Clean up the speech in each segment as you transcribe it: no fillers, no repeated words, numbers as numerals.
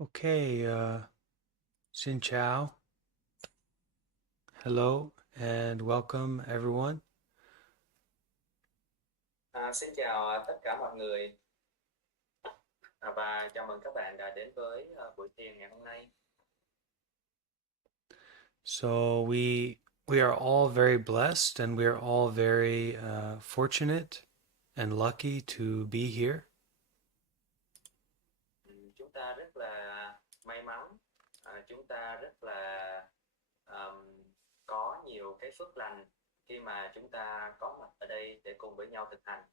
Okay, xin chào, hello, and welcome everyone. Xin chào tất cả mọi người và chào mừng các bạn đã đến với buổi thiền ngày hôm nay. So we are all very blessed, and we are all very fortunate and lucky to be here. Chúng ta rất là may mắn, chúng ta rất là có nhiều cái phước lành khi mà chúng ta có mặt ở đây để cùng với nhau thực hành.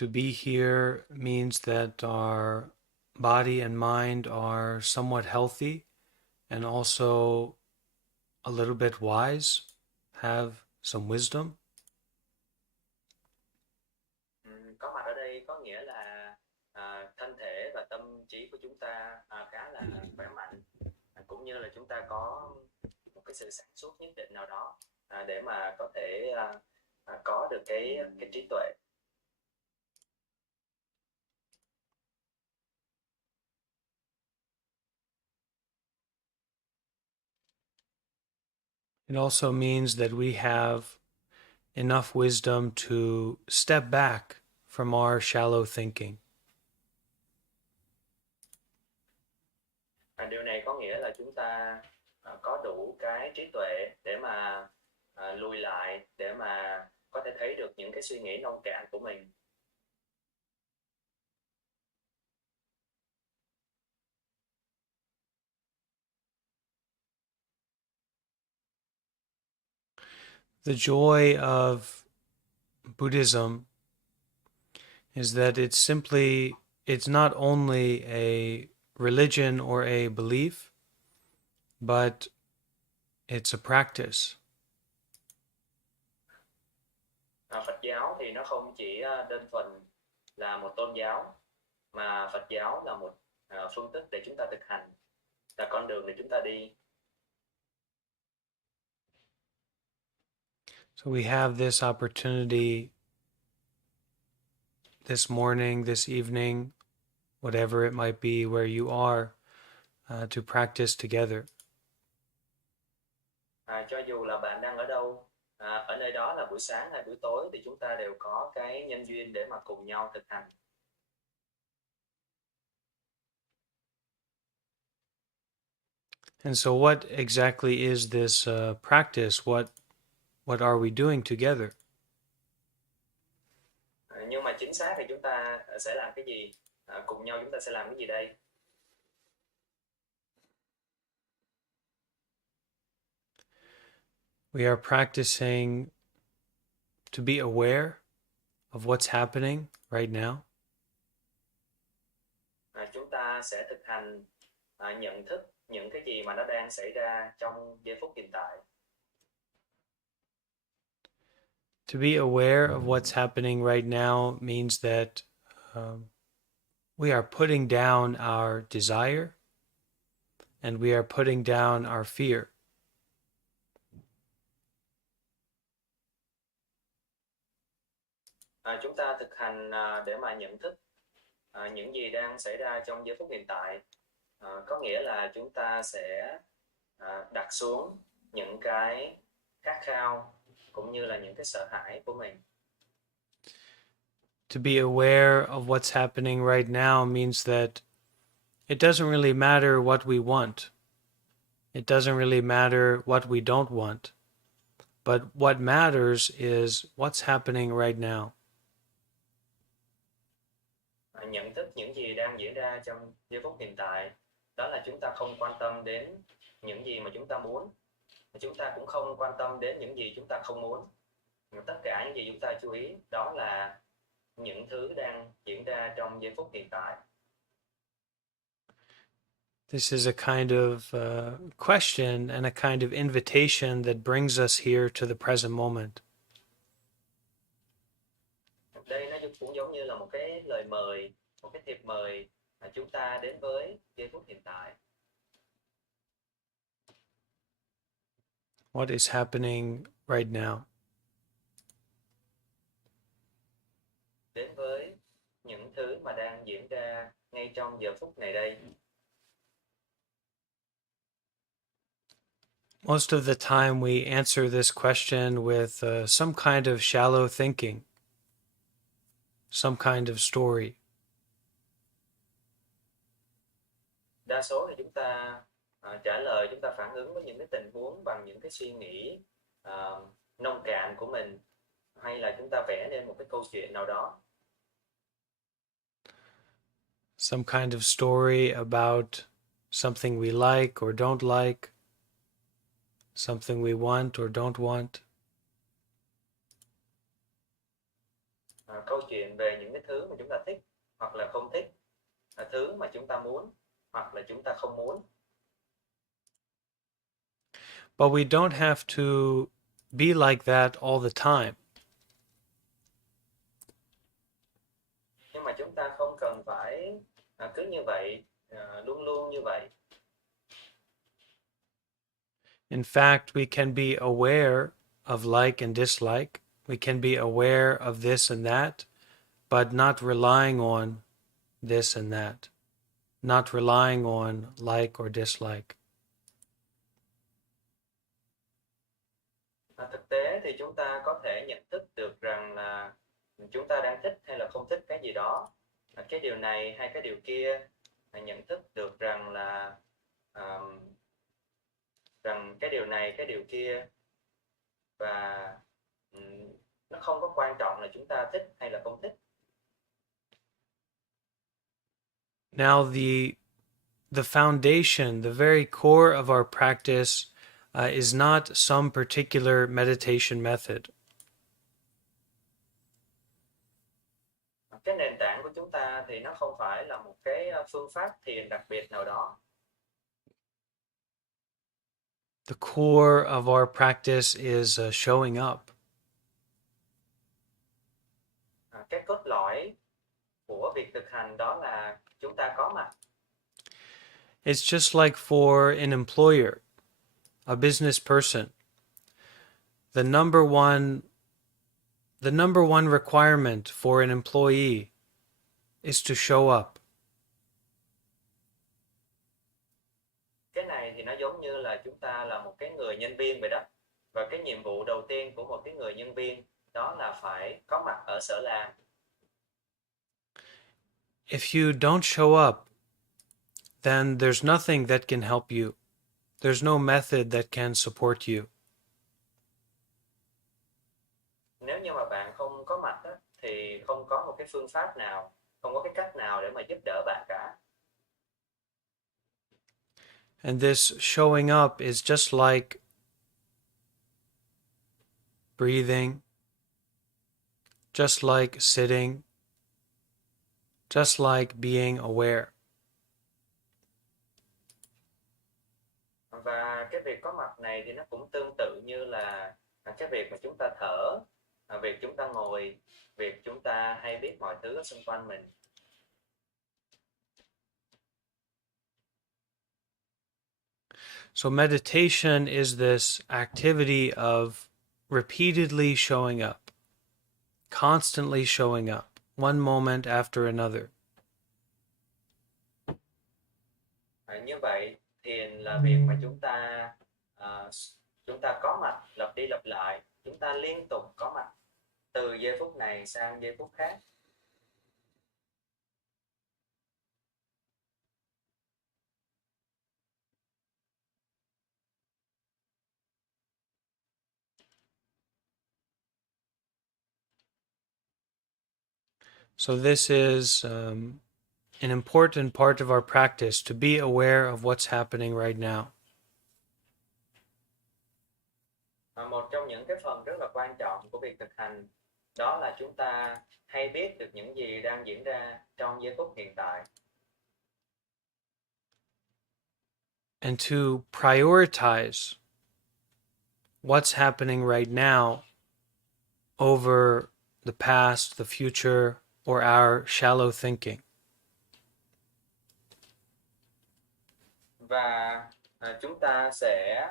To be here means that our body and mind are somewhat healthy and also a little bit wise, have some wisdom. Có mặt ở đây có nghĩa là thân thể và tâm trí của chúng ta khá là khỏe mạnh, cũng như là chúng ta có một cái sự sáng suốt nhất định nào đó để mà có thể có được cái trí tuệ. It also means that we have enough wisdom to step back from our shallow thinking. Điều này có nghĩa là chúng ta có đủ cái trí tuệ để mà lùi lại, để mà có thể thấy được những cái suy nghĩ nông cạn của mình. The joy of Buddhism is that it's not only a religion or a belief, but it's a practice. Phật giáo thì nó không chỉ đơn thuần là một tôn giáo, mà Phật giáo là một phương thức để chúng ta thực hành, là con đường để chúng ta đi. So we have this opportunity this morning, this evening, whatever it might be where you are, to practice together. Cho dù là bạn đang ở đâu, ở nơi đó là buổi sáng hay buổi tối, thì chúng ta đều có cái nhân duyên để mà cùng nhau thực hành. And so, what exactly is this practice? What are we doing together? Nhưng mà chính xác thì chúng ta sẽ làm cái gì? Cùng nhau chúng ta sẽ làm cái gì đây? We are practicing to be aware of what's happening right now. Chúng ta sẽ thực hành nhận thức những cái gì mà nó đang xảy ra trong giây phút hiện tại. To be aware of what's happening right now means that we are putting down our desire and we are putting down our fear. Chúng ta thực hành để mà nhận thức những gì đang xảy ra trong giây phút hiện tại. Có nghĩa là chúng ta sẽ đặt xuống những cái khát khao cũng như là những cái sợ hãi của mình. To be aware of what's happening right now means that it doesn't really matter what we want. It doesn't really matter what we don't want. But what matters is what's happening right now. Nhận thức những gì đang diễn ra trong giây phút hiện tại, đó là chúng ta không quan tâm đến những gì mà chúng ta muốn, chúng ta cũng không quan tâm đến những gì chúng ta không muốn. Tất cả những gì chúng ta chú ý đó là những thứ đang diễn ra trong giây phút hiện tại. This is a kind of question and a kind of invitation that brings us here to the present moment. Đây nó cũng giống như là một cái lời mời, một cái thiệp mời chúng ta đến với giây phút hiện tại. What is happening right now? Đến với những thứ mà đang diễn ra ngay trong giờ phút này đây. Most of the time we answer this question with some kind of shallow thinking, some kind of story. Đa số thì chúng ta trả lời, chúng ta phản ứng với những cái tình huống bằng những cái suy nghĩ nông cạn của mình, hay là chúng ta vẽ nên một cái câu chuyện nào đó. Some kind of story about something we like or don't like, something we want or don't want. Câu chuyện về những cái thứ mà chúng ta thích hoặc là không thích, thứ mà chúng ta muốn hoặc là chúng ta không muốn. But we don't have to be like that all the time. Nhưng mà chúng ta không cần phải cứ như vậy, luôn luôn như vậy. In fact, we can be aware of like and dislike. We can be aware of this and that, but not relying on this and that, not relying on like or dislike. Thực tế thì chúng ta có thể nhận thức được rằng là chúng ta đang thích hay là không thích cái gì đó, cái điều này hay cái điều kia, nhận thức được rằng là rằng cái điều này cái điều kia, và nó không có quan trọng là chúng ta thích hay là không thích. Now the foundation, the very core of our practice is not some particular meditation method. Cái nền tảng của chúng ta thì nó không phải là một cái phương pháp thiền đặc biệt nào đó. The core of our practice is showing up. Cái cốt lõi của việc thực hành đó là chúng ta có mặt. It's just like for an employer, a business person. The number one requirement for an employee is to show up. Cái này thì nó giống như là chúng ta là một cái người nhân viên vậy đó. Và cái nhiệm vụ đầu tiên của một cái người nhân viên đó là phải có mặt ở sở làm. If you don't show up, then there's nothing that can help you. There's no method that can support you. Nếu như mà bạn không có mặt đó, thì không có một cái phương pháp nào, không có cái cách nào để mà giúp đỡ bạn cả. And this showing up is just like breathing, just like sitting, just like being aware. Và cái việc có mặt này thì nó cũng tương tự như là cái việc mà chúng ta thở, việc chúng ta ngồi, việc chúng ta hay biết mọi thứ ở xung quanh mình. So meditation is this activity of repeatedly showing up, constantly showing up, one moment after another. Như vậy, thiền là việc mà chúng ta có mặt lặp đi lặp lại, chúng ta liên tục có mặt từ giây phút này sang giây phút khác. So this is an important part of our practice, to be aware of what's happening right now. Một trong những cái phần rất là quan trọng của việc thực hành đó là chúng ta hay biết được những gì đang diễn ra trong giây phút hiện tại. And to prioritize what's happening right now over the past, the future, or our shallow thinking. Và chúng ta sẽ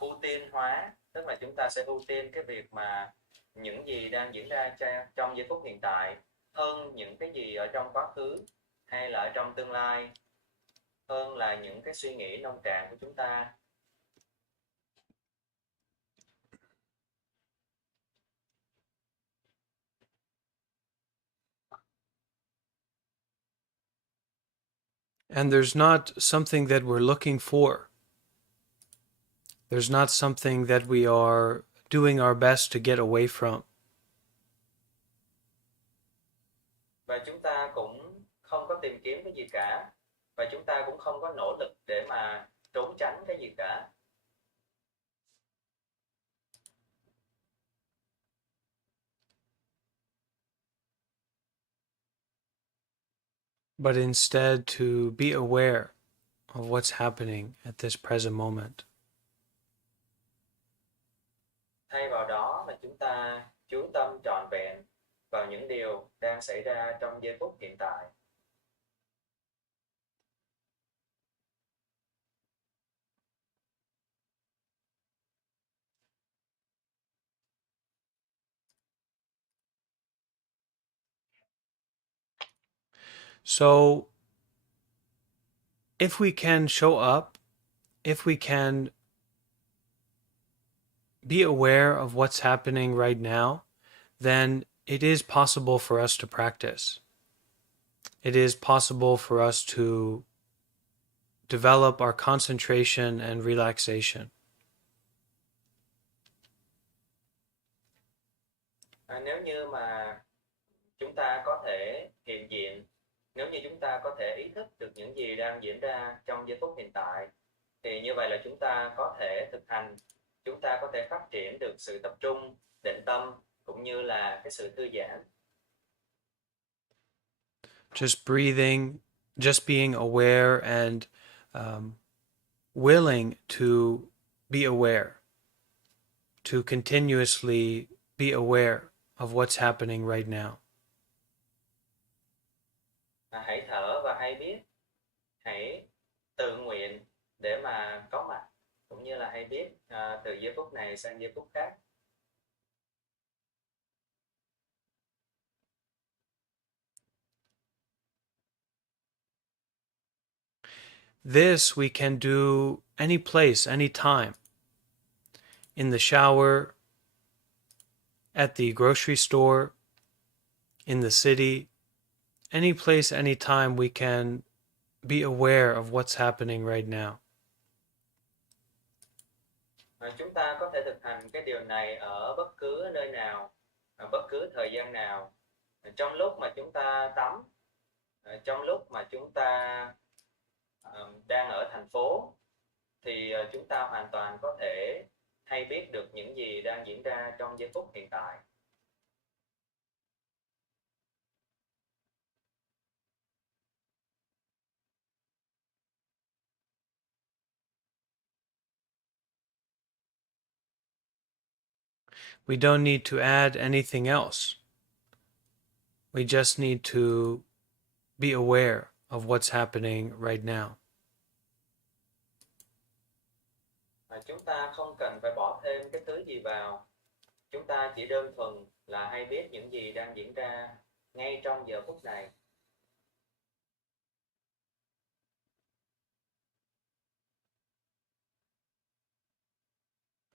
ưu tiên hóa, tức là chúng ta sẽ ưu tiên cái việc mà những gì đang diễn ra trong giây phút hiện tại hơn những cái gì ở trong quá khứ hay là ở trong tương lai hơn là những cái suy nghĩ nông cạn của chúng ta. And there's not something that we're looking for. There's not something that we are doing our best to get away from. Và chúng ta cũng không có tìm kiếm cái gì cả, và chúng ta cũng không có nỗ lực để mà trốn tránh cái gì cả. But instead to be aware of what's happening at this present moment. Thay vào đó là chúng ta chú tâm trọn vẹn vào những điều đang xảy ra trong giây phút hiện tại. So, if we can show up, if we can be aware of what's happening right now, then it is possible for us to practice. It is possible for us to develop our concentration and relaxation. Nếu như mà chúng ta có thể hiện diện, nếu như chúng ta có thể ý thức được những gì đang diễn ra trong giây phút hiện tại, thì như vậy là chúng ta có thể thực hành, chúng ta có thể phát triển được sự tập trung, định tâm cũng như là cái sự thư giãn. Just breathing, just being aware and willing to be aware, to continuously be aware of what's happening right now. Hãy thở và hãy biết, hãy tự nguyện để mà có mặt, cũng như là hãy biết từ giây phút này sang giây phút khác. This we can do any place, any time. In the shower, at the grocery store, in the city, any place, any time we can be aware of what's happening right now. Chúng ta có thể thực hành cái điều này ở bất cứ nơi nào, ở bất cứ thời gian nào, trong lúc mà chúng ta tắm, trong lúc mà chúng ta đang ở thành phố, thì chúng ta hoàn toàn có thể hay biết được những gì đang diễn ra trong giây phút hiện tại. We don't need to add anything else. We just need to be aware of what's happening right now. Chúng ta không cần phải bỏ thêm cái thứ gì vào. Chúng ta chỉ đơn thuần là hay biết những gì đang diễn ra ngay trong giờ phút này.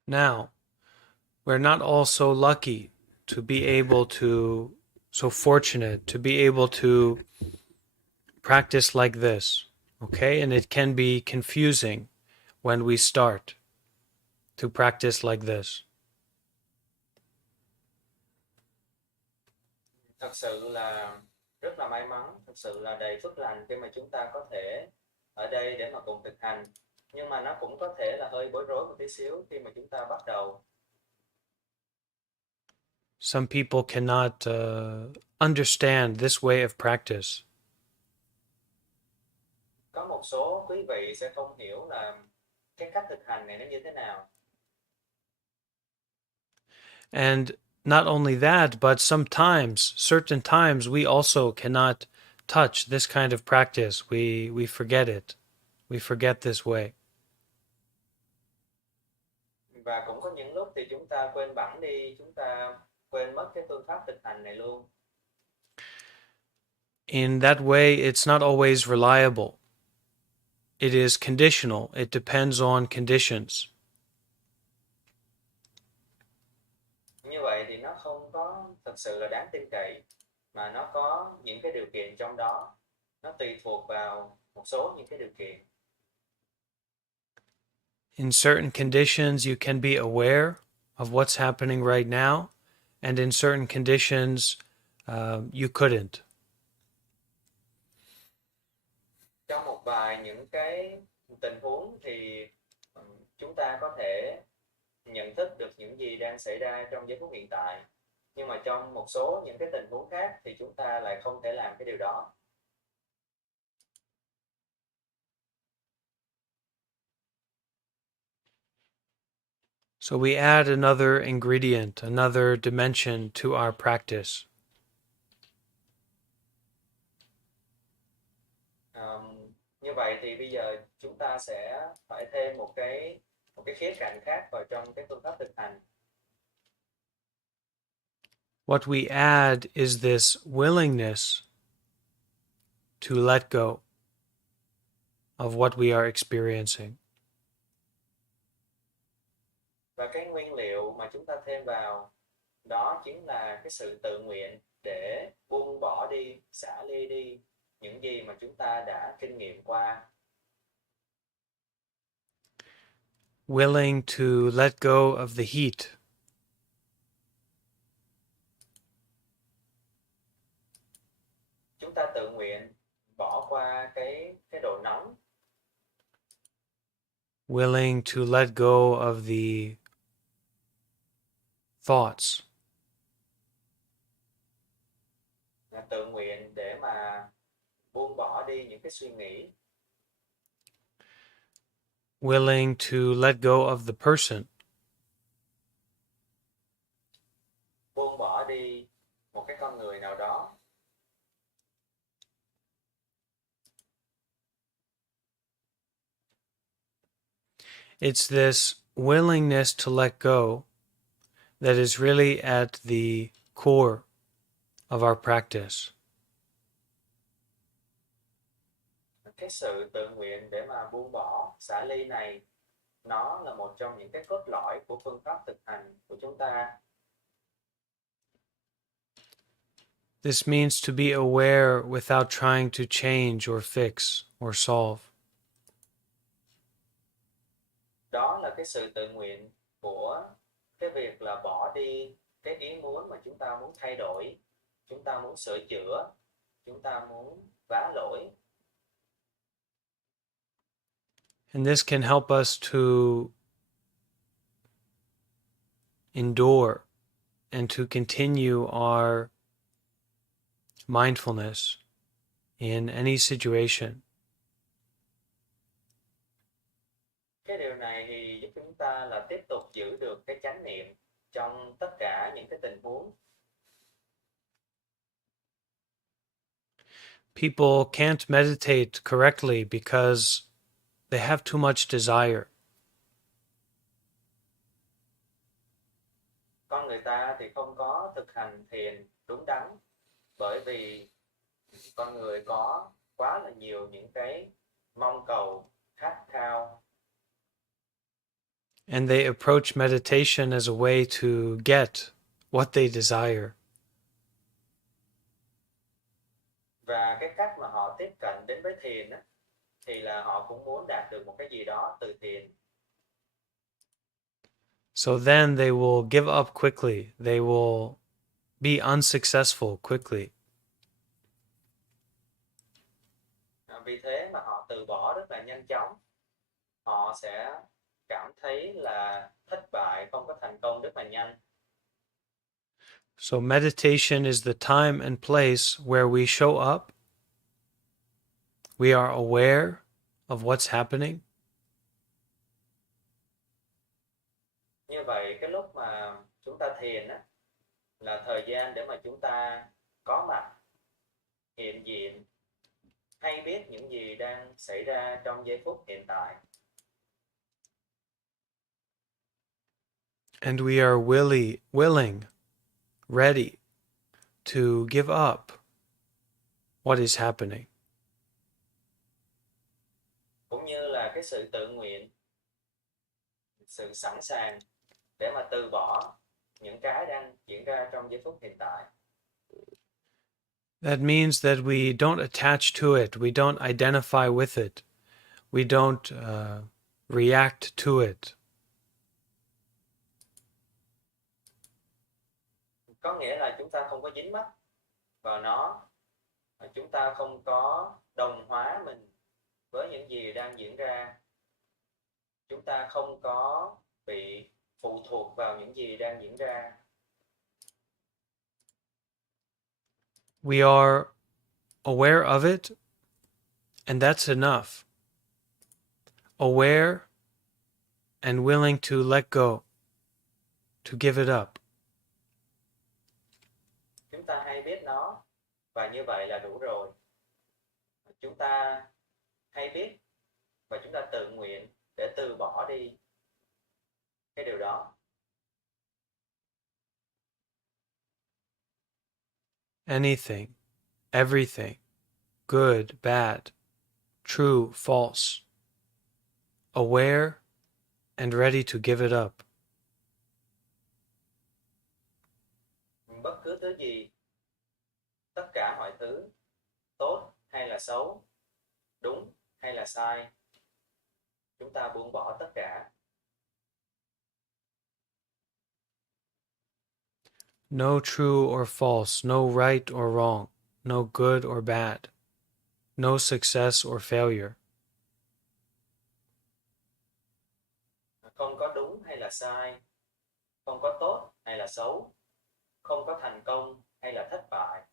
Now, we're not all so lucky to be able to, so fortunate to be able to practice like this, okay? And it can be confusing when we start to practice like this. Thật sự là rất là may mắn, thật sự là đầy phước lành khi mà chúng ta có thể ở đây để mà cùng thực hành. Nhưng mà nó cũng có thể là hơi bối rối một tí xíu khi mà chúng ta bắt đầu. Some people cannot understand this way of practice. Có một số quý vị sẽ không hiểu là cái cách thực hành này nó như thế nào. And not only that, but sometimes, certain times, we also cannot touch this kind of practice. We forget it. We forget this way. Và cũng có những lúc thì chúng ta quên bẵng đi, chúng ta quên mất cái phương pháp thực hành này luôn. in that way, it's not always reliable. It is conditional. It depends on conditions. Như vậy thì nó không có thực sự là đáng tin cậy, mà nó có những cái điều kiện trong đó, nó tùy thuộc vào một số những cái điều kiện. In certain conditions, you can be aware of what's happening right now, and in certain conditions, you couldn't. Trong một vài những cái tình huống thì chúng ta có thể nhận thức được những gì đang xảy ra trong giây phút hiện tại, nhưng mà trong một số những cái tình huống khác thì chúng ta lại không thể làm cái điều đó. So we add another ingredient, another dimension to our practice. Như vậy thì bây giờ chúng ta sẽ phải thêm một cái khía cạnh khác vào trong cái phương pháp thực hành. What we add is this willingness to let go of what we are experiencing. Và cái nguyên liệu mà chúng ta thêm vào đó chính là cái sự tự nguyện để buông bỏ đi, xả ly đi những gì mà chúng ta đã kinh nghiệm qua. Willing to let go of the heat. Chúng ta tự nguyện bỏ qua cái độ nóng. Willing to let go of the thoughts. Là tự nguyện để mà buông bỏ đi những cái suy nghĩ. Willing to let go of the person. Buông bỏ đi một cái con người nào đó. It's this willingness to let go that is really at the core of our practice. Cái sự tự nguyện để mà buông bỏ, xả ly này, nó là một trong những cái cốt lõi của phương pháp thực hành của chúng ta. This means to be aware without trying to change or fix or solve. Đó là cái sự tự nguyện của cái việc là bỏ đi cái ý muốn mà chúng ta muốn thay đổi, chúng ta muốn sửa chữa, chúng ta muốn vá lỗi. And this can help us to endure and to continue our mindfulness in any situation. Cái điều này thì giúp chúng ta là tiếp tục giữ được cái chánh niệm trong tất cả những cái tình huống. People can't meditate correctly because they have too much desire. Con người ta thì không có thực hành thiền đúng đắn bởi vì con người có quá là nhiều những cái mong cầu, khát khao. And they approach meditation as a way to get what they desire. Và cái cách mà họ tiếp cận đến với thiền á, thì là họ cũng muốn đạt được một cái gì đó từ thiền. So then they will give up quickly. They will be unsuccessful quickly. Vì thế mà họ từ bỏ rất là nhanh chóng. Họ sẽ cảm thấy là thất bại, không có thành công rất là nhanh. So meditation is the time and place where we show up. We are aware of what's happening. Như vậy cái lúc mà chúng ta thiền á, là thời gian để mà chúng ta có mặt, hiện diện, hay biết những gì đang xảy ra trong giây phút hiện tại. And we are willing, ready to give up what is happening. Cũng như là cái sự tự nguyện, sự sẵn sàng để mà từ bỏ những cái đang diễn ra trong giây phút hiện tại. That means that we don't attach to it, we don't identify with it, we don't react to it. Có nghĩa là chúng ta không có dính mắc vào nó, chúng ta không có đồng hóa mình với những gì đang diễn ra, chúng ta không có bị phụ thuộc vào những gì đang diễn ra. We are aware of it, and that's enough. Aware and willing to let go, to give it up. Chúng ta hay biết nó, và như vậy là đủ rồi. Chúng ta hay biết và chúng ta tự nguyện để từ bỏ đi cái điều đó. Anything, everything, good, bad, true, false. Aware and ready to give it up. Bất cứ thứ gì, tất cả mọi thứ, tốt hay là xấu, đúng hay là sai, chúng ta buông bỏ tất cả. No true or false, no right or wrong, no good or bad, no success or failure. Không có đúng hay là sai, không có tốt hay là xấu, không có thành công hay là thất bại.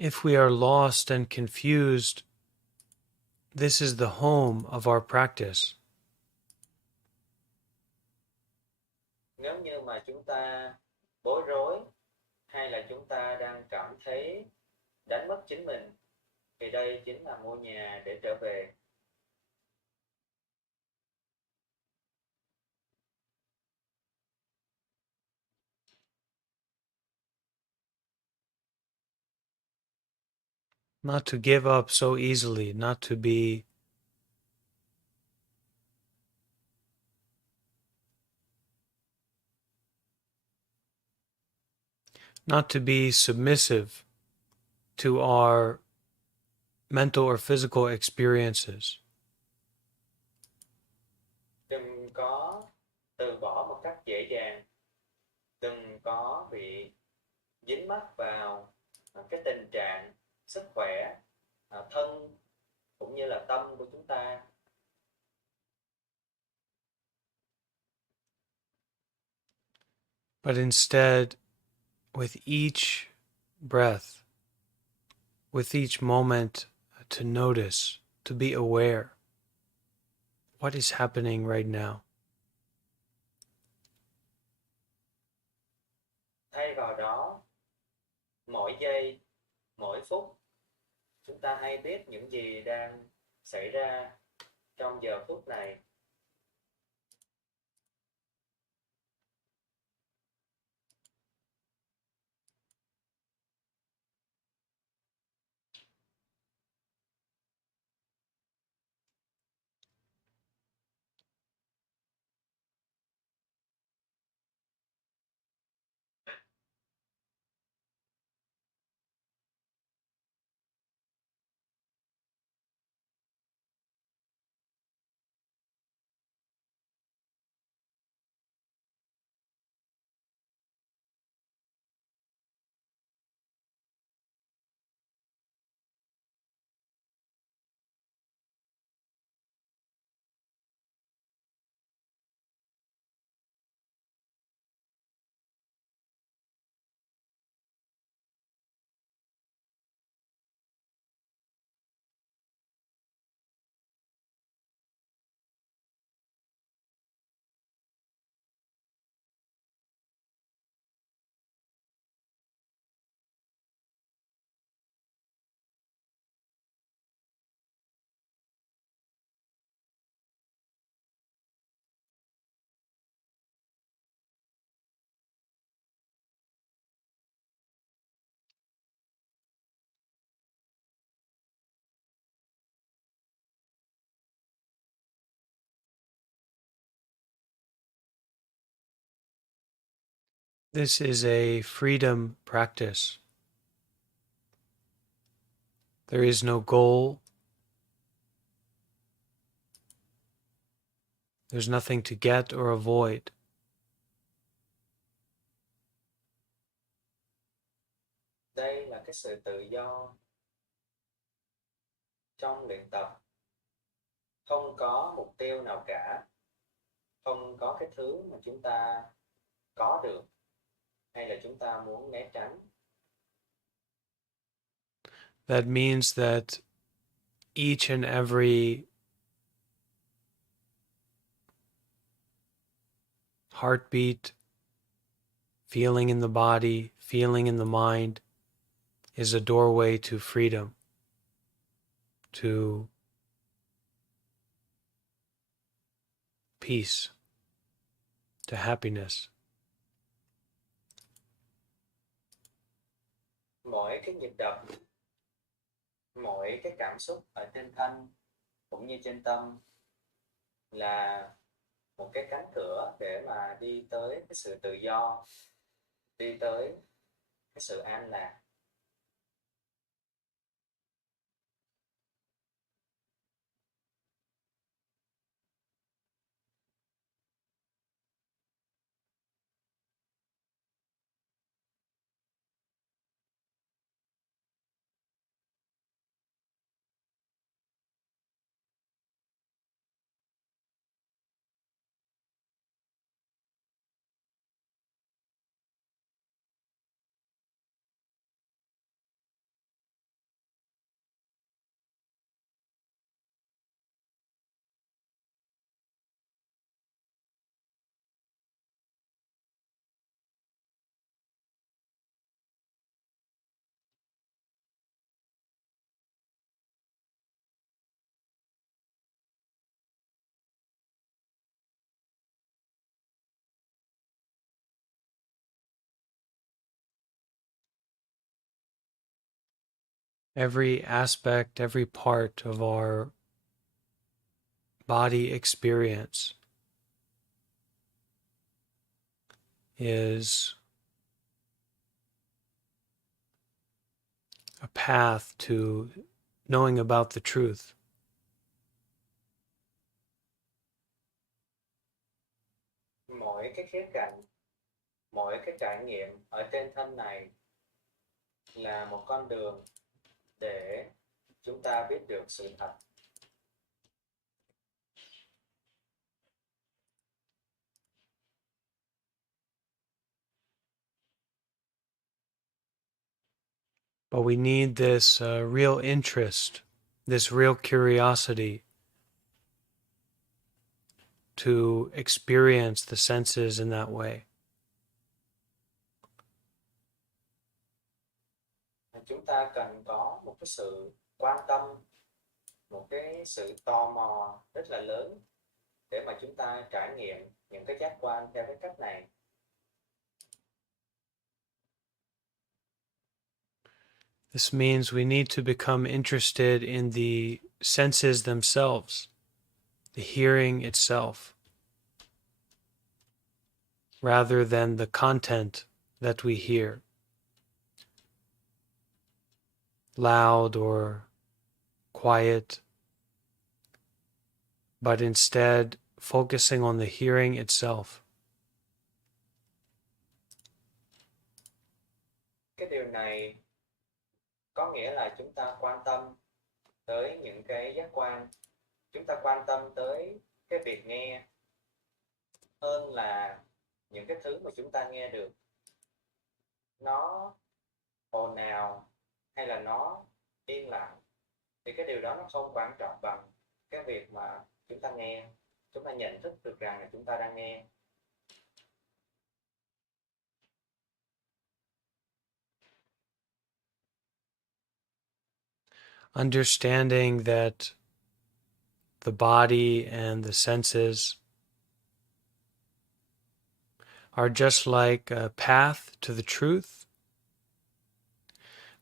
If we are lost and confused, this is the home of our practice. Nếu như mà chúng ta bối rối hay là chúng ta đang cảm thấy đánh mất chính mình, thì đây chính là ngôi nhà để trở về. Not to give up so easily, not to be submissive to our mental or physical experiences. Đừng có từ bỏ một cách dễ dàng, đừng có bị dính mắc vào cái tình trạng sức khỏe, thân cũng như là tâm của chúng ta. But instead, with each breath, with each moment, to notice, to be aware. What is happening right now? Thay vào đó, mỗi giây, mỗi phút, chúng ta hay biết những gì đang xảy ra trong giờ phút này. This is a freedom practice. There is no goal. There's nothing to get or avoid. Đây là cái sự tự do trong luyện tập, không có mục tiêu nào cả, không có cái thứ mà chúng ta có được hay là chúng ta muốn né tránh. That means that each and every heartbeat, feeling in the body, feeling in the mind is a doorway to freedom, to peace, to happiness. Mỗi cái nhịp đập, mỗi cái cảm xúc ở trên thân cũng như trên tâm là một cái cánh cửa để mà đi tới cái sự tự do, đi tới cái sự an lạc. Every aspect, every part of our body experience is a path to knowing about the truth. Mỗi cái khía cạnh, mỗi cái trải nghiệm ở trên thân này là một con đường để chúng ta biết được sự thật. But we need this real interest, this real curiosity to experience the senses in that way. Chúng ta cần có một cái sự quan tâm, một cái sự tò mò rất là lớn để mà chúng ta trải nghiệm những cái giác quan theo cái cách này. This means we need to become interested in the senses themselves, the hearing itself, rather than the content that we hear, loud or quiet, but instead focusing on the hearing itself. Cái điều này có nghĩa là chúng ta quan tâm tới những cái giác quan, chúng ta quan tâm tới cái việc nghe hơn là những cái thứ mà chúng ta nghe được. Nó ồn ào hay là nó yên lặng thì cái điều đó nó không quan trọng bằng cái việc mà chúng ta nghe, chúng ta nhận thức được rằng là chúng ta đang nghe. Understanding that the body and the senses are just like a path to the truth.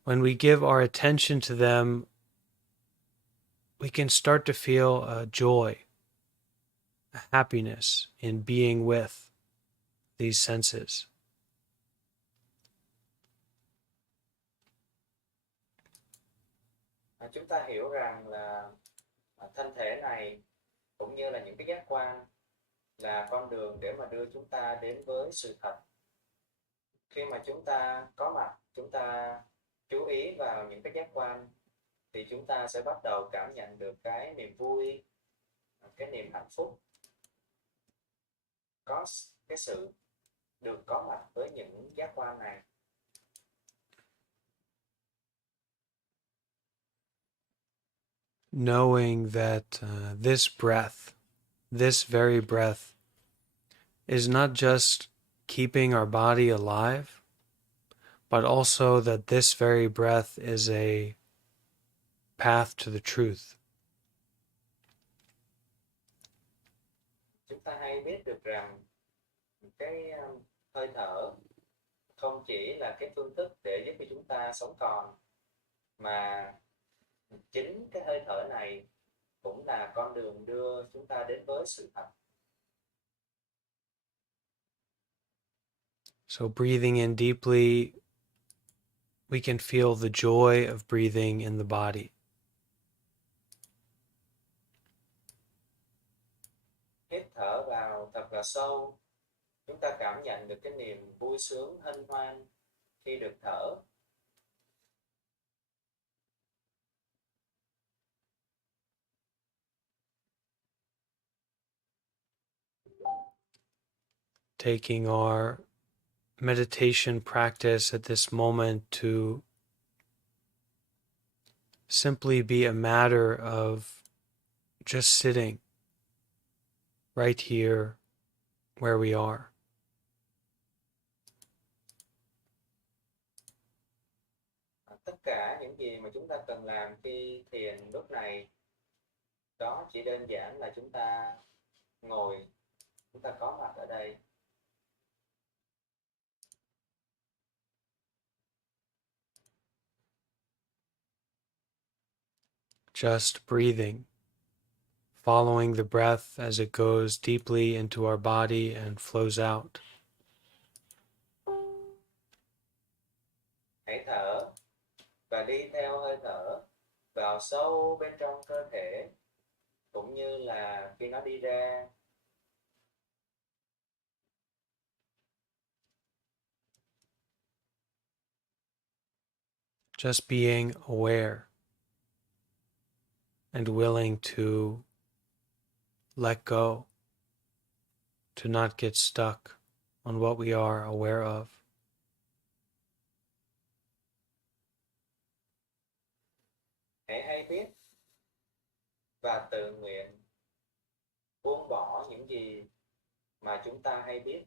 When we give our attention to them, we can start to feel a joy, a happiness in being with these senses. Chúng ta hiểu rằng là thân thể này cũng như là những cái giác quan là con đường để mà đưa chúng ta đến với sự thật. Khi mà chúng ta có mặt, chúng ta chú ý vào những cái giác quan thì chúng ta sẽ bắt đầu cảm nhận được cái niềm vui, cái niềm hạnh phúc, có cái sự được có mặt với những giác quan này. Knowing that this very breath, is not just keeping our body alive, but also that this very breath is a path to the truth. Chúng ta hay biết được rằng cái hơi thở không chỉ là cái phương thức để giúp cho chúng ta sống còn, mà chính cái hơi thở này cũng là con đường đưa chúng ta đến với sự thật. So breathing in deeply, we can feel the joy of breathing in the body. Hít thở vào thật là sâu, chúng ta cảm nhận được cái niềm vui sướng hân hoan khi được thở. Taking our meditation practice at this moment to simply be a matter of just sitting right here where we are. Tất cả những gì mà chúng ta cần làm khi thiền lúc này, đó chỉ đơn giản là chúng ta ngồi, chúng ta có mặt ở đây. Just breathing, following the breath as it goes deeply into our body and flows out. Hãy thở và đi theo hơi thở vào sâu bên trong cơ thể, cũng như là khi nó đi ra. Just being aware and willing to let go, to not get stuck on what we are aware of. Hãy hay biết và tự nguyện buông bỏ những gì mà chúng ta hay biết.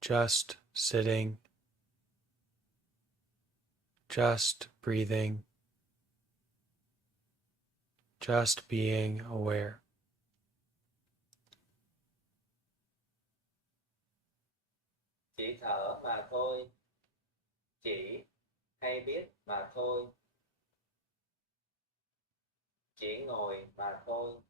Just sitting, just breathing, just being aware. Chỉ thở mà thôi, chỉ hay biết mà thôi, chỉ ngồi mà thôi.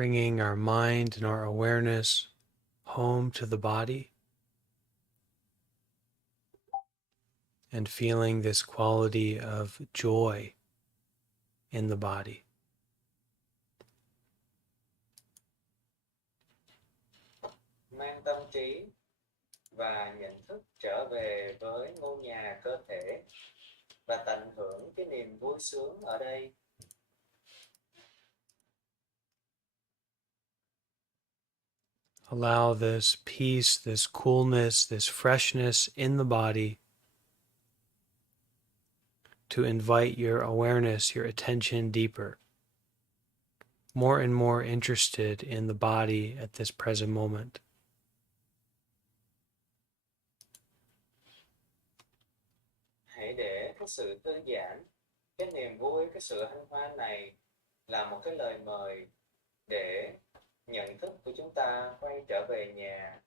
bringing our mind and our awareness home to the body and feeling this quality of joy in the body. Mang tâm trí và nhận thức trở về với ngôi nhà cơ thể và tận hưởng cái niềm vui sướng ở đây. Allow this peace, this coolness, this freshness in the body to invite your awareness, your attention deeper, more and more interested in the body at this present moment. Hãy để cái sự thư giãn, cái niềm vui, cái sự hân hoan này là một cái lời mời để nhận thức của chúng ta quay trở về nhà.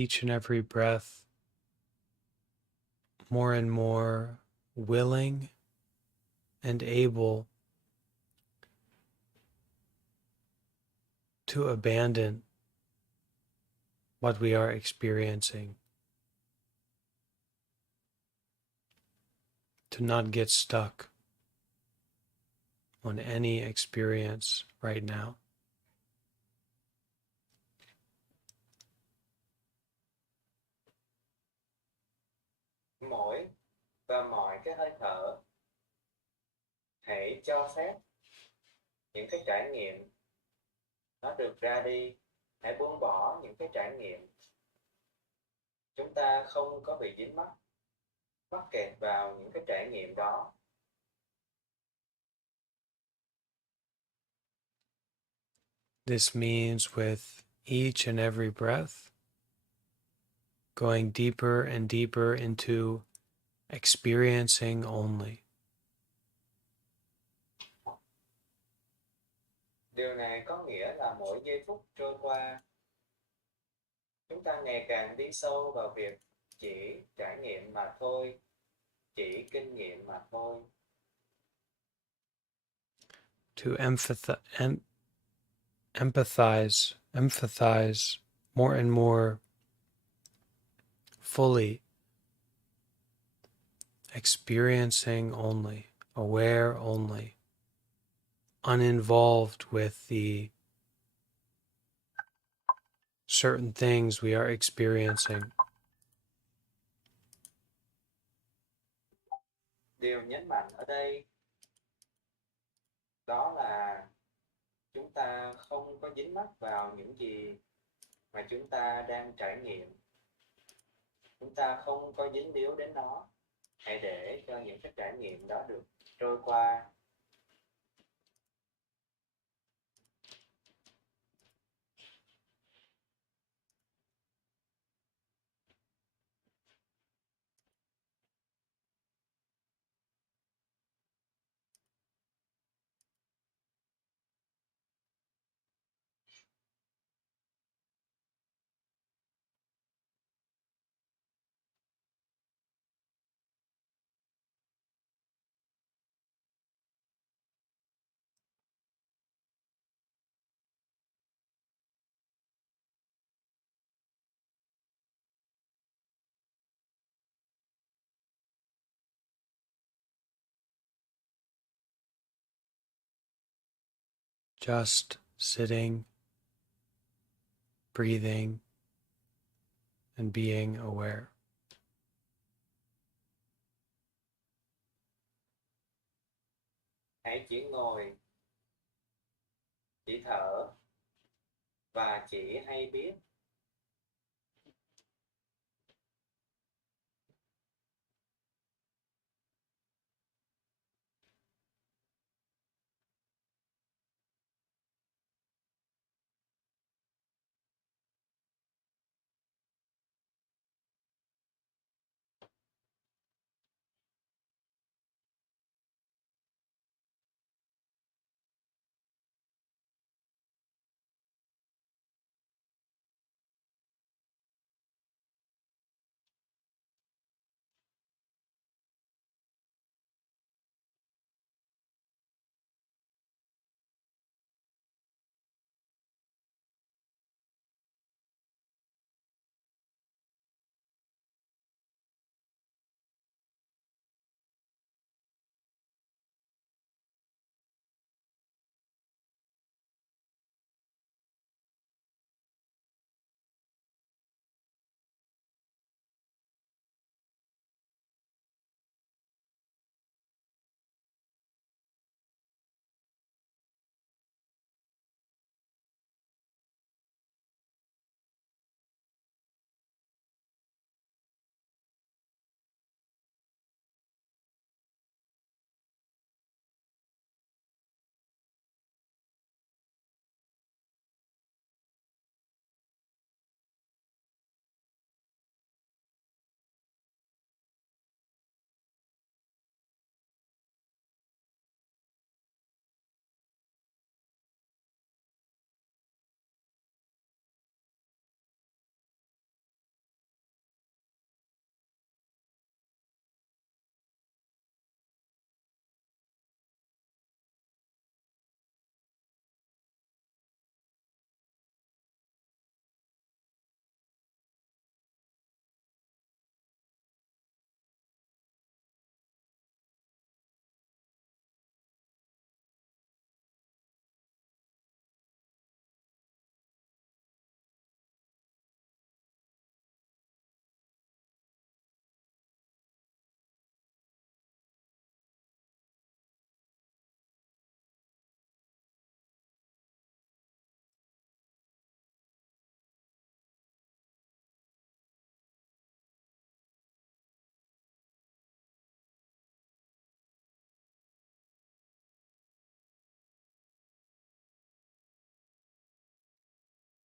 Each and every breath, more and more willing and able to abandon what we are experiencing, to not get stuck on any experience right now. Mỗi và mọi cái hơi thở, hãy cho phép những cái trải nghiệm nó được ra đi. Hãy buông bỏ những cái trải nghiệm. Chúng ta không có bị dính mắc kẹt vào những cái trải nghiệm đó. This means with each and every breath, going deeper and deeper into experiencing only. Điều này có nghĩa là mỗi giây phút trôi qua, chúng ta ngày càng đi sâu vào việc chỉ trải nghiệm mà thôi, chỉ kinh nghiệm mà thôi. To empathize more and more fully, experiencing only, aware only, uninvolved with the certain things we are experiencing. Điều nhấn mạnh ở đây đó là chúng ta không có dính mắc vào những gì mà chúng ta đang trải nghiệm. Chúng ta không có dính líu đến nó. Hãy để cho những cái trải nghiệm đó được trôi qua. Just sitting, breathing, and being aware. Hãy chỉ ngồi, chỉ thở và chỉ hay biết.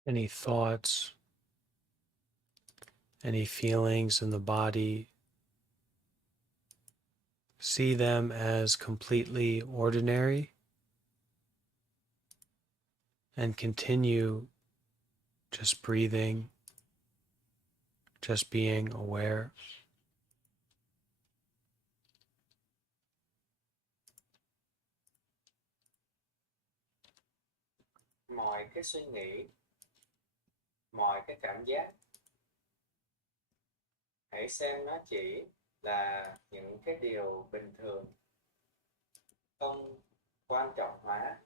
Any thoughts, any feelings in the body, see them as completely ordinary and continue just breathing, just being aware. Mọi cái suy nghĩ, mọi cái cảm giác, hãy xem nó chỉ là những cái điều bình thường, không quan trọng hóa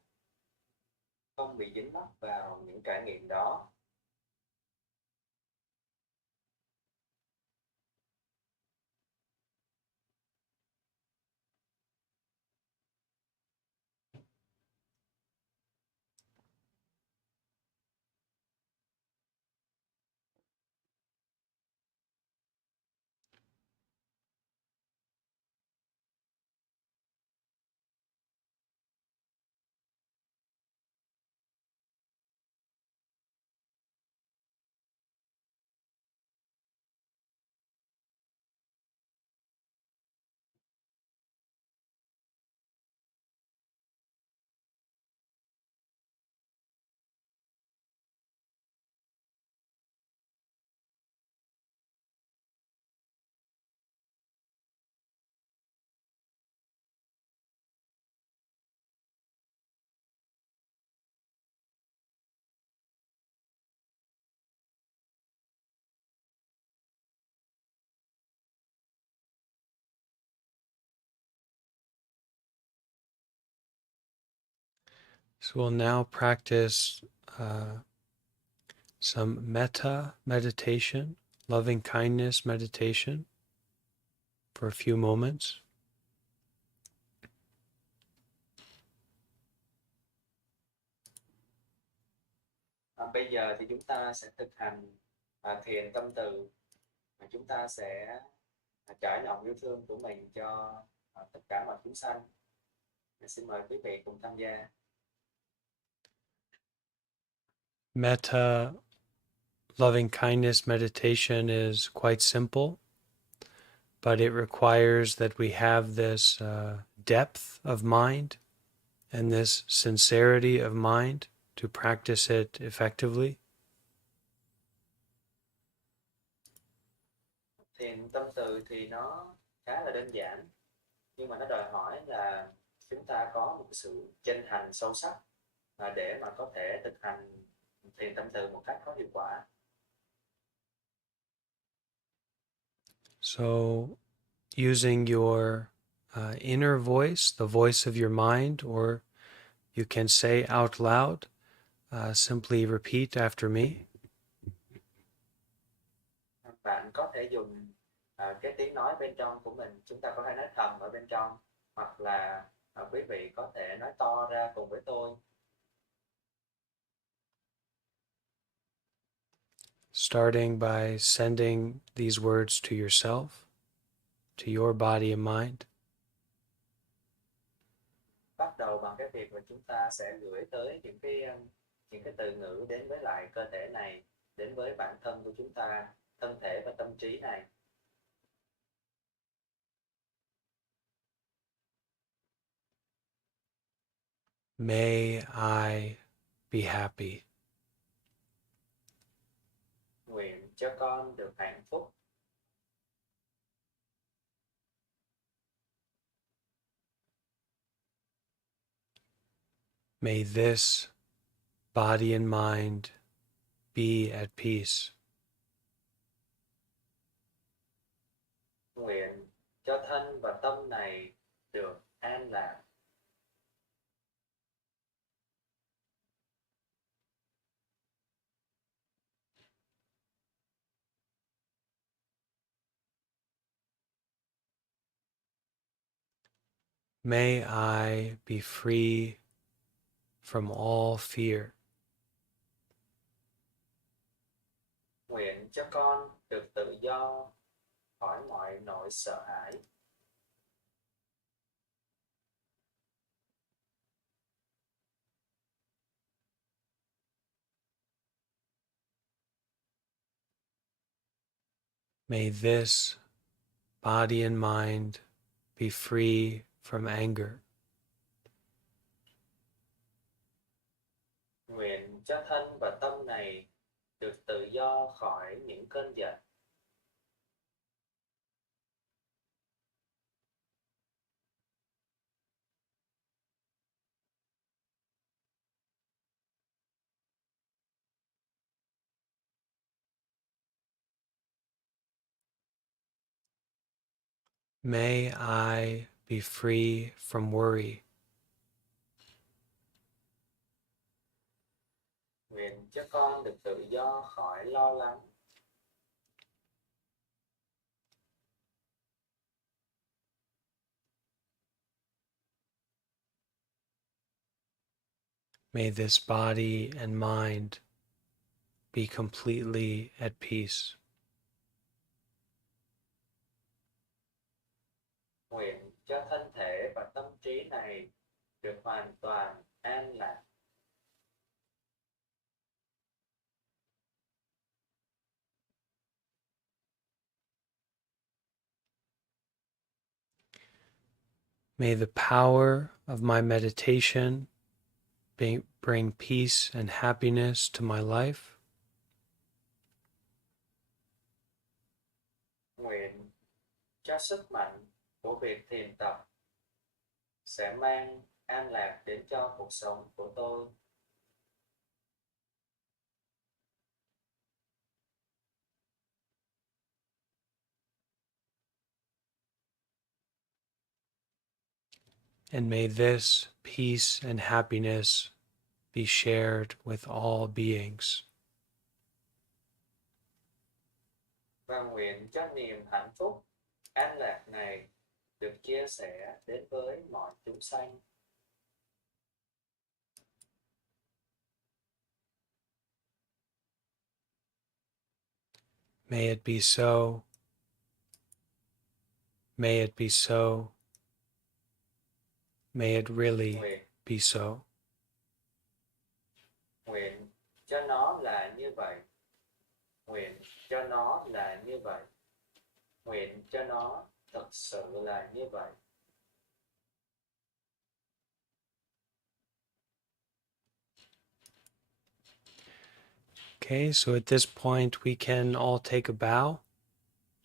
không bị dính mắc vào những trải nghiệm đó. So we'll now practice some metta meditation, loving kindness meditation for a few moments. Bây giờ thì chúng ta sẽ thực hành thiền tâm từ. Chúng ta sẽ trải lòng yêu thương của mình cho tất cả mọi chúng sanh. Xin mời quý vị cùng tham gia. Metta, loving kindness meditation is quite simple, but it requires that we have this depth of mind and this sincerity of mind to practice it effectively. Thiền tâm từ thì nó khá là đơn giản, nhưng mà nó đòi hỏi là chúng ta có một sự chân thành sâu sắc để mà có thể thực hành thiền tâm từ một cách có hiệu quả. So, using your inner voice, the voice of your mind, or you can say out loud, simply repeat after me. Bạn có thể dùng cái tiếng nói bên trong của mình, chúng ta có thể nói thầm ở bên trong, hoặc là quý vị có thể nói to ra cùng với tôi. Starting by sending these words to yourself, to your body and mind. Bắt đầu bằng cái việc mà chúng ta sẽ gửi tới những cái từ ngữ đến với lại cơ thể này, đến với bản thân của chúng ta, thân thể và tâm trí này. May I be happy. Nguyện cho con được hạnh phúc. May this body and mind be at peace. Nguyện cho thân và tâm này được an lạc. May I be free from all fear. Nguyện cho con được tự do khỏi mọi nỗi sợ hãi. May this body and mind be free from anger. Nguyện cho thân và tâm này được tự do khỏi những cơn giận. May I be free from worry. Nguyện cho con được tự do khỏi lo lắng. May this body and mind be completely at peace. Nguyện cho thân thể và tâm trí này được hoàn toàn an lạc. May the power of my meditation bring peace and happiness to my life. Nguyện cho sức mạnh của việc thiền tập sẽ mang an lạc đến cho cuộc sống của tôi. And may this peace and happiness be shared with all beings. Và nguyện cho niềm hạnh phúc, an lạc này được chia sẻ đến với mọi chúng sanh. May it be so. May it be so. May it really Nguyện, be so. nguyện cho nó là như vậy. Nguyện cho nó là như vậy. Nguyện cho nó thật sự là như vậy. Okay, so at this point we can all take a bow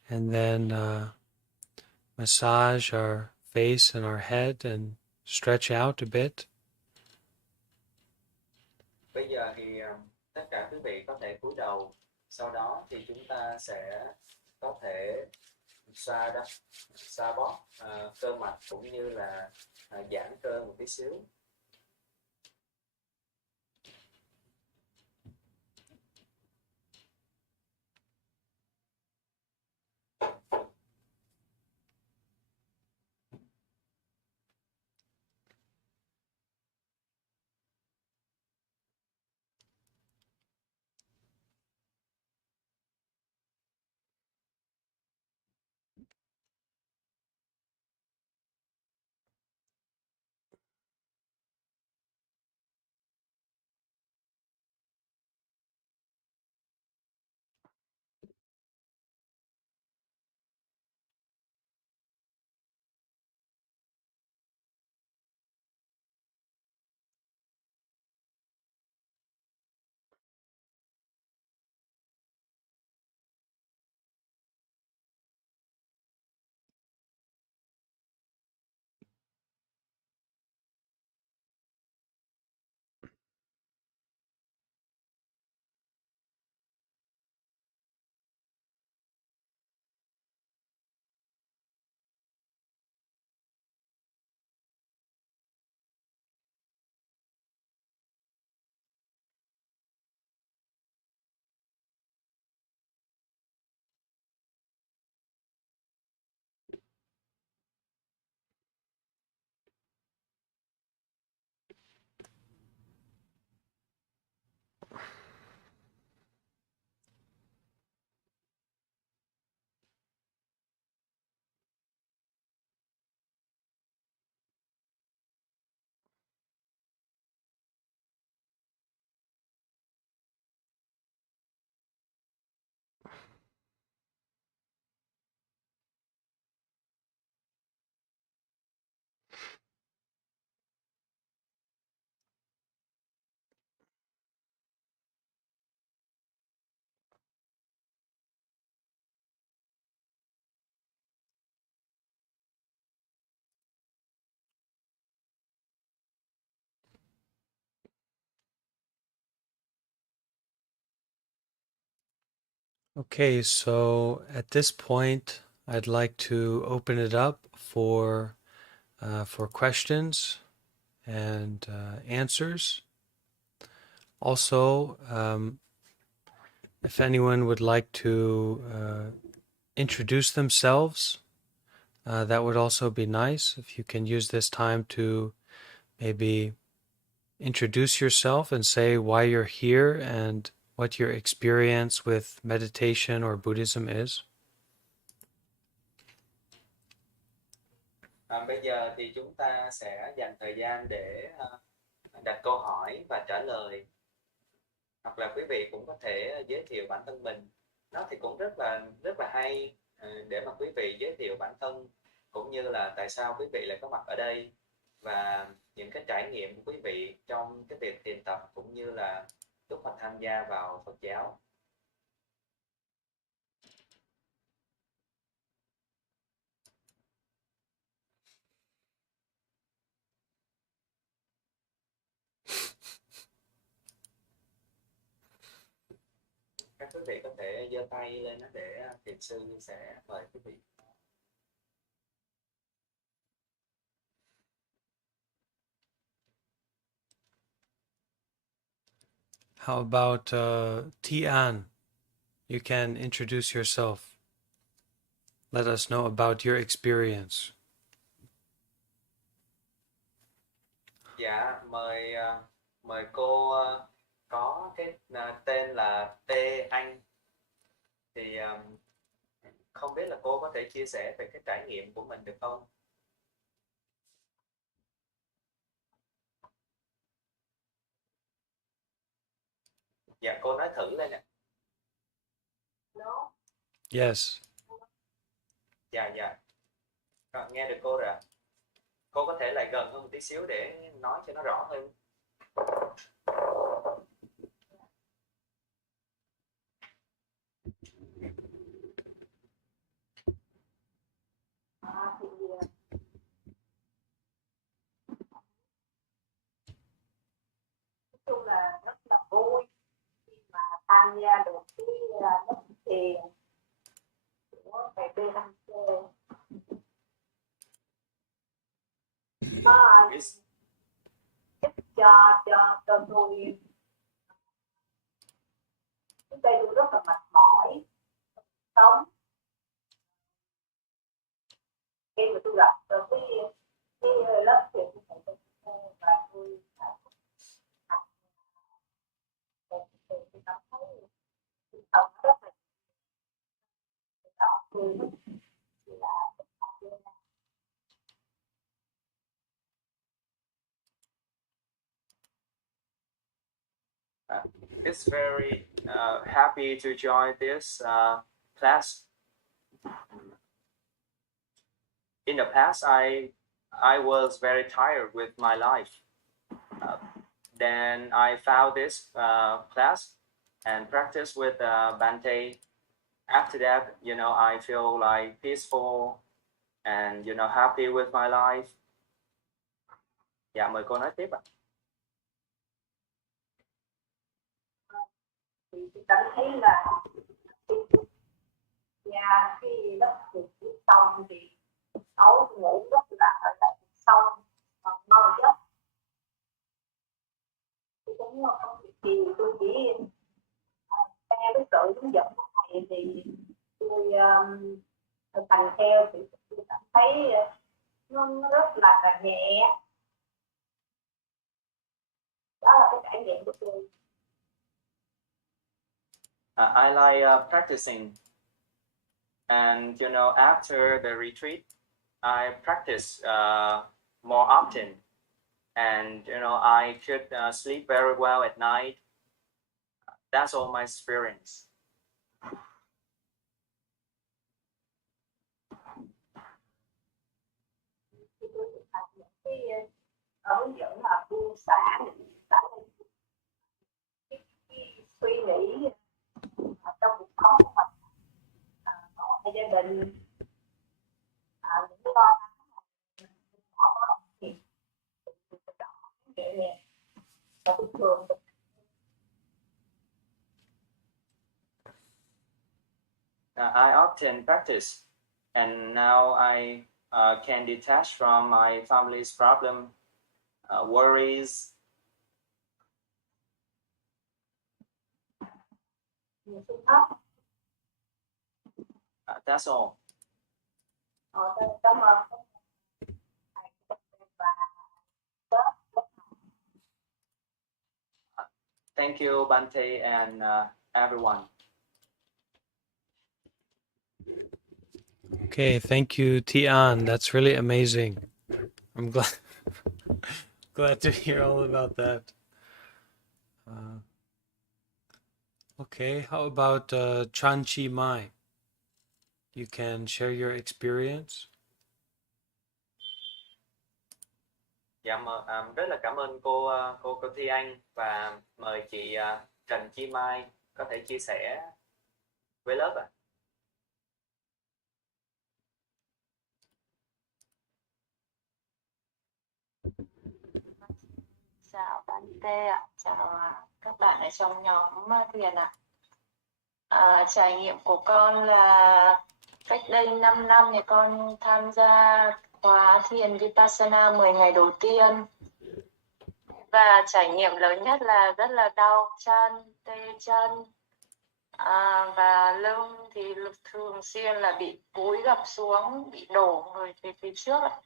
and then massage our face and our head and stretch out a bit. Bây giờ thì tất cả quý vị có thể cúi đầu. Sau đó thì chúng ta sẽ có thể xoa bóp cơ mặt cũng như là giãn cơ một tí xíu. Okay, so at this point, I'd like to open it up for questions and answers. Also, if anyone would like to introduce themselves, that would also be nice. If you can use this time to maybe introduce yourself and say why you're here and what your experience with meditation or Buddhism is. Bây giờ thì chúng ta sẽ dành thời gian để đặt câu hỏi và trả lời. Hoặc là quý vị cũng có thể giới thiệu bản thân mình. Nó thì cũng rất là hay để mà quý vị giới thiệu bản thân, cũng như là tại sao quý vị lại có mặt ở đây và những cái trải nghiệm của quý vị trong cái việc thiền tập, cũng như là lúc mà tham gia vào Phật giáo. Các quý vị có thể giơ tay lên để thiền sư sẽ mời quý vị. How about Tian? You can introduce yourself. Let us know about your experience. Dạ, mời cô có cái tên là Tê Anh. Thì không biết là cô có thể chia sẻ về cái trải nghiệm của mình được không? Dạ, cô nói thử lên nè. Yes. Dạ. Nghe được cô rồi ạ. Cô có thể lại gần hơn một tí xíu để nói cho nó rõ hơn. Nói chung là rất là vui khi mà tham gia được cái lớp thiền của thầy Bhante. Nó giúp cho tôi. Trước đây tôi rất là mệt mỏi sống. Khi mà tôi gặp được cái lớp thiền của thầy Bhante và tôi cảm thấy tinh thần rất là tôi là It's very happy to join this class. In the past, I was very tired with my life. Then I found this class and practice with Bhante. After that, I feel like peaceful and happy with my life. Dạ, mời cô nói tiếp ạ. Thì tôi cảm thấy là khi lớp thiền xong thì tối ngủ rất là sâu và ngon giấc. Tôi cũng không việc gì, tôi chỉ theo cái sự hướng dẫn của thầy thì tôi thực hành theo, thì tôi cảm thấy nó rất là nhẹ. Đó là cái trải nghiệm của tôi. I like practicing, and after the retreat, I practice more often, and I could sleep very well at night. That's all my experience. Khi tôi thực hành những cái hướng dẫn là buông xả cái suy nghĩ trong cuộc sống của mình, trong gia đình, những cái lo lắng họ thì tôi chọn nhẹ nhàng và tôi thường I often practice, and now I can detach from my family's problem, worries. nhiều phương pháp. That's all. Cảm ơn. Thank you, Bhante, and everyone. Okay, thank you, Tian. That's really amazing. I'm glad to hear all about that. Okay, how about Chanchi Mai? You can share your experience. Dạ, rất là cảm ơn cô Thi Anh, và mời chị Trần Chi Mai có thể chia sẻ với lớp ạ. Chào Bhante ạ, chào các bạn ở trong nhóm thiền ạ. Trải nghiệm của con là cách đây 5 năm thì con tham gia khóa thiền Vipassana 10 ngày đầu tiên. Và trải nghiệm lớn nhất là rất là đau chân, tê chân, và lưng thì thường xuyên là bị cúi gập xuống, bị đổ người về phía trước ạ.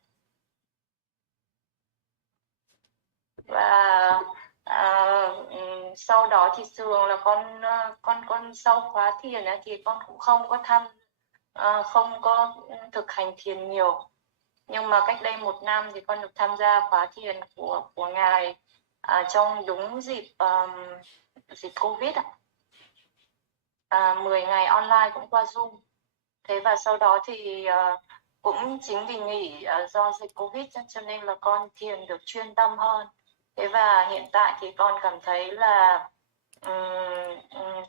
Và sau đó thì thường là con sau khóa thiền thì con cũng không có thực hành thiền nhiều, nhưng mà cách đây 1 năm thì con được tham gia khóa thiền của ngài trong đúng dịp Covid 10 ngày online cũng qua Zoom. Thế và sau đó thì cũng chính vì nghỉ do dịch Covid cho nên là con thiền được chuyên tâm hơn. Thế và hiện tại thì con cảm thấy là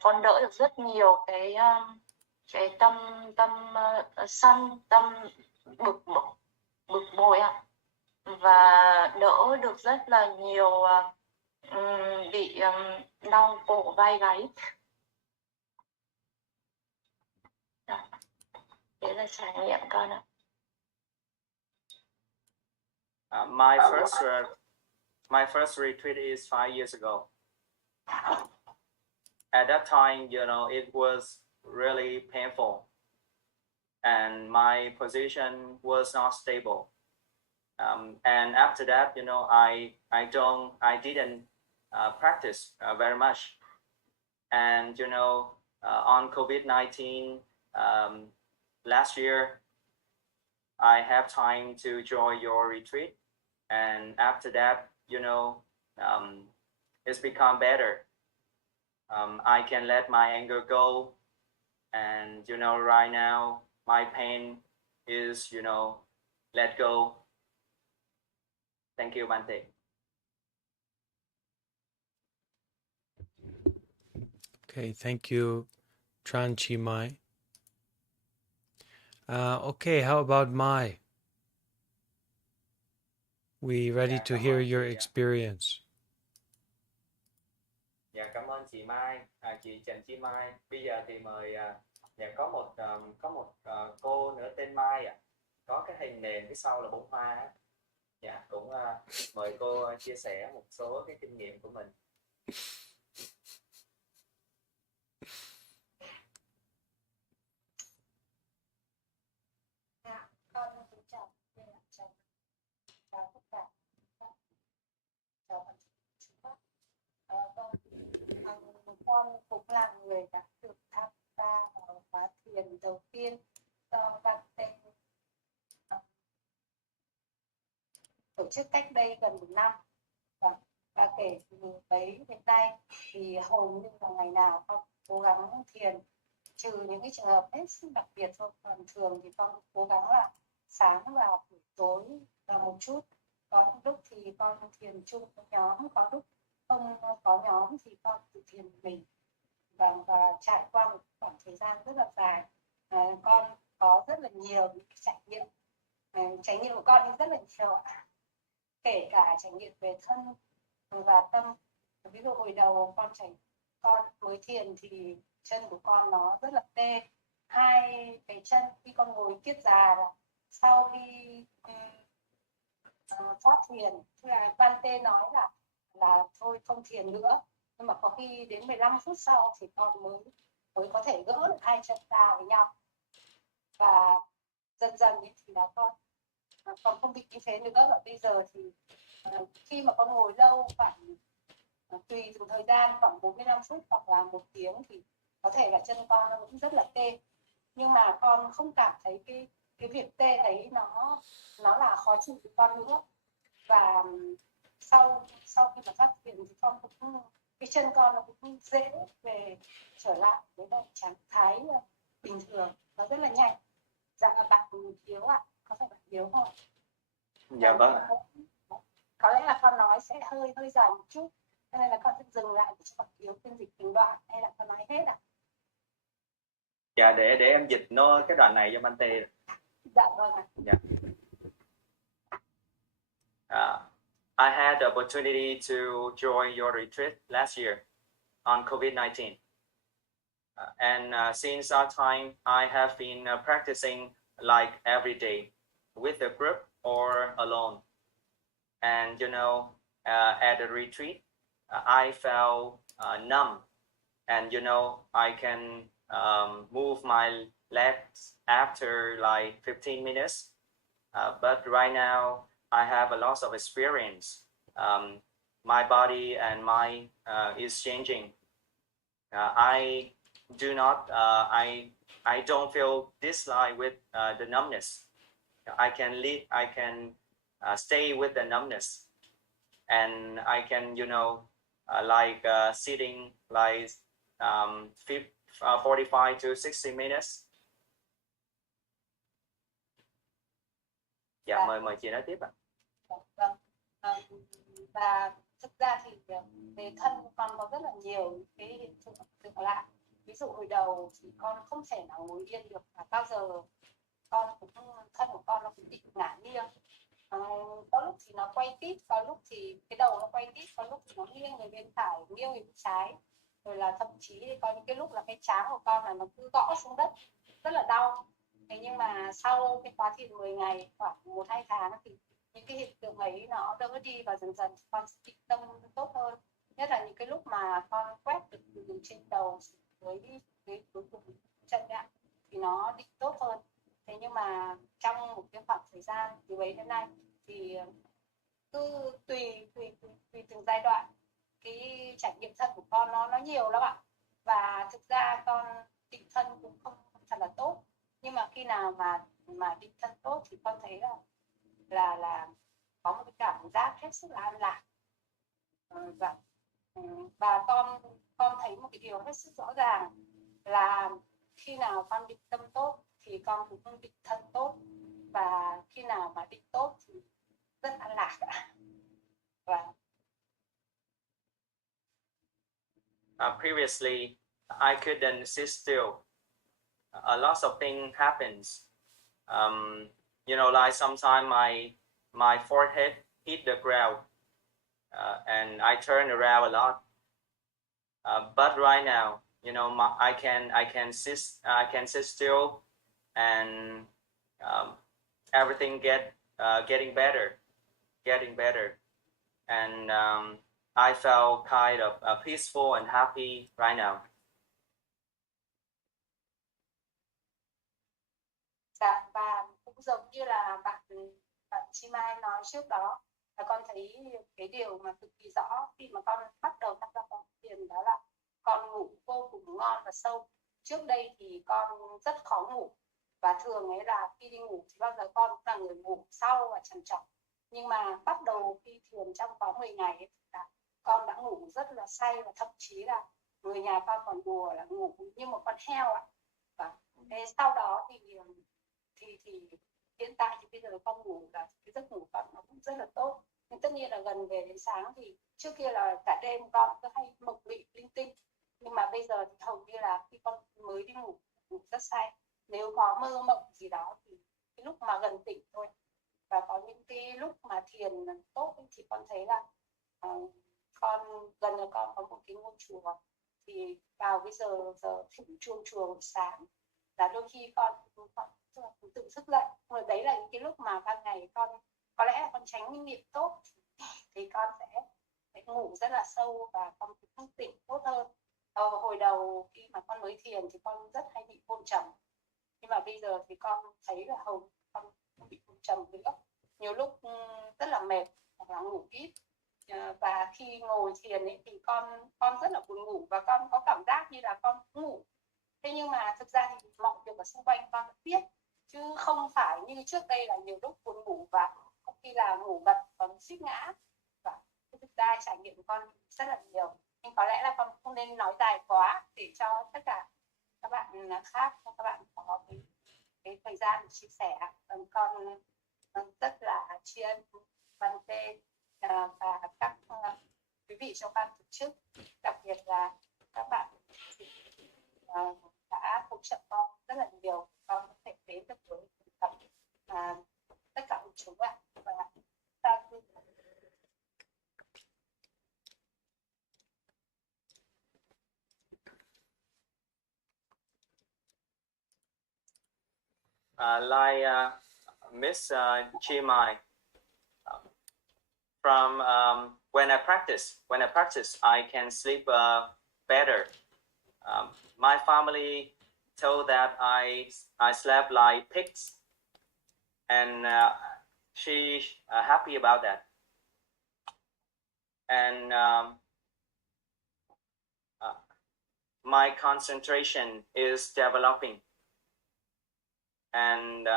con đỡ được rất nhiều cái tâm sân, tâm bực bội ạ, và đỡ được rất là nhiều bị đau cổ vai gáy. Đấy là trải nghiệm con ạ. My first retreat is 5 years ago. At that time, it was really painful, and my position was not stable. And after that, I didn't practice very much. And on COVID-19 last year, I have time to join your retreat, and after that, it's become better. I can let my anger go, and right now my pain is let go. Thank you, Bhante. Okay, thank you, Chanchi Mai. Okay, how about Mai? We ready to hear your experience? Dạ, cảm ơn chị Mai, chị Trần Chi Mai. Bây giờ thì mời có một cô nữa tên Mai ạ. Có cái hình nền phía sau là bông hoa á. Dạ, cũng mời cô chia sẻ một số cái kinh nghiệm của mình. Con kính chào tất cả con cũng là người đã được tham gia vào khóa thiền đầu tiên do Bhante tổ chức cách đây gần 1 năm, và kể từ đấy đến nay thì hầu như là ngày nào con cố gắng thiền, trừ những cái trường hợp hết sức đặc biệt thôi. Còn thường thì con cố gắng là sáng và buổi tối là một chút. Có những lúc thì con thiền chung với nhóm, có lúc không có nhóm thì con tự thiền mình. Và trải qua một khoảng thời gian rất là dài, con có rất là nhiều những trải nghiệm. Trải nghiệm của con thì rất là nhiều, kể cả trải nghiệm về thân và tâm. Ví dụ hồi đầu con mới thiền thì chân của con nó rất là tê, 2 cái chân khi con ngồi kiết già, là sau khi phát thiền thì là Bhante nói là thôi không thiền nữa, nhưng mà có khi đến 15 phút sau thì con mới mới có thể gỡ được hai chân ta với nhau. Và dần dần thì là con không bị như thế nữa. Và bây giờ thì khi mà con ngồi lâu khoảng tùy từng thời gian khoảng 45 phút hoặc là 1 tiếng thì có thể là chân con nó vẫn rất là tê, nhưng mà con không cảm thấy cái việc tê ấy nó là khó chịu với con nữa. Và sau khi mà phát triển thì con cũng, cái chân con nó cũng dễ về trở lại với trạng thái bình thường, nó rất là nhanh. Dạ bạn Hiếu ạ, có phải bạn Hiếu không? Dạ vâng ạ. Có lẽ là con nói sẽ hơi dài một chút, cho nên là con sẽ dừng lại để cho bạn Hiếu phiên dịch từng đoạn, hay là con nói hết ạ? Dạ để em dịch nó cái đoạn này cho Bhante. Dạ vâng ạ. Dạ. I had the opportunity to join your retreat last year on COVID-19. And since that time, I have been practicing like every day with a group or alone. And at the retreat, I felt numb. And I can move my legs after like 15 minutes. But right now, I have a lot of experience. My body and mind is changing. I don't feel dislike with the numbness. I can stay with the numbness, and I can sitting like 45 to 60 minutes. Dạ, mời chị nói tiếp ạ. Vâng. Và thực ra thì về thân con có rất là nhiều cái hiện tượng lạ. Ví dụ hồi đầu thì con không thể nào ngồi yên được, và bao giờ thân của con nó cũng bị ngả nghiêng. Có lúc thì nó quay tít, có lúc thì cái đầu nó quay tít, có lúc thì nó nghiêng người bên phải, nghiêng người bên trái. Rồi là thậm chí có những cái lúc là cái trán của con là nó cứ gõ xuống đất, rất là đau. Thế nhưng mà sau cái khóa thiền 10 ngày, khoảng 1-2 tháng thì những cái hiện tượng ấy nó đỡ đi, và dần dần con sẽ định tâm tốt hơn. Nhất là những cái lúc mà con quét được từ trên đầu với cuối cùng chân ạ, thì nó định tốt hơn. Thế nhưng mà trong một cái khoảng thời gian từ ấy đến nay thì cứ tùy từng giai đoạn, cái trải nghiệm thân của con nó nhiều lắm ạ. Và thực ra con định thân cũng không thật là tốt, nhưng mà khi nào mà định thân tốt thì con thấy là có một cái cảm giác hết sức là an lạc. Và con thấy một cái điều hết sức rõ ràng là khi nào con định tâm tốt thì con cũng định thân tốt, và khi nào mà định tốt thì rất an lạc ạ. Previously, I couldn't sit still. A lot of things happens. Like sometimes my forehead hit the ground, and I turn around a lot. But right now, I can sit still, and everything getting better, and I felt kind of peaceful and happy right now. Dạ, và cũng giống như là bạn Chi Mai nói trước đó, là con thấy cái điều mà cực kỳ rõ khi mà con bắt đầu tham gia khóa thiền, đó là con ngủ vô cùng ngon và sâu. Trước đây thì con rất khó ngủ, và thường ấy là khi đi ngủ thì bao giờ con cũng là người ngủ sau và trằn trọc. Nhưng mà bắt đầu khi thiền trong khóa 10 ngày ấy, là con đã ngủ rất là say, và thậm chí là người nhà con còn đùa là ngủ như một con heo ạ. Và thế sau đó thì hiện tại thì bây giờ con ngủ là cái giấc ngủ con nó cũng rất là tốt. Nhưng tất nhiên là gần về đến sáng thì trước kia là cả đêm con cứ hay mộng mị linh tinh, nhưng mà bây giờ thì hầu như là khi con mới đi ngủ rất say. Nếu có mơ mộng gì đó thì cái lúc mà gần tỉnh thôi. Và có những cái lúc mà thiền tốt thì con thấy là con gần là con có một cái ngôi chùa, thì vào cái giờ thỉnh chuông chùa buổi sáng là đôi khi con tự thức dậy. Rồi đấy là những cái lúc mà ban ngày con có lẽ là con tránh những niệm tốt thì con sẽ ngủ rất là sâu, và con cũng tỉnh tốt hơn. hồi đầu khi mà con mới thiền thì con rất hay bị hôn trầm, nhưng mà bây giờ thì con thấy là hầu con không bị hôn trầm nữa. Nhiều lúc rất là mệt hoặc là ngủ ít, và khi ngồi thiền ấy, thì con rất là buồn ngủ và con có cảm giác như là con ngủ. Thế nhưng mà thực ra thì mọi việc ở xung quanh con biết, chứ không phải như trước đây là nhiều lúc buồn ngủ và có khi là ngủ gật còn suýt ngã. Và thực ra trải nghiệm của con rất là nhiều, nhưng có lẽ là con không nên nói dài quá để cho tất cả các bạn khác, các bạn có cái thời gian để chia sẻ. Con rất là tri ân Bhante và các quý vị trong ban tổ chức, đặc biệt là các bạn đã hỗ trợ con rất là nhiều, con có thể đến được với tập tất cả mọi chúng ạ. Và ta like Miss Chimai, from when I practice, I can sleep better. My family told that I slept like pigs, and she happy about that. And my concentration is developing, and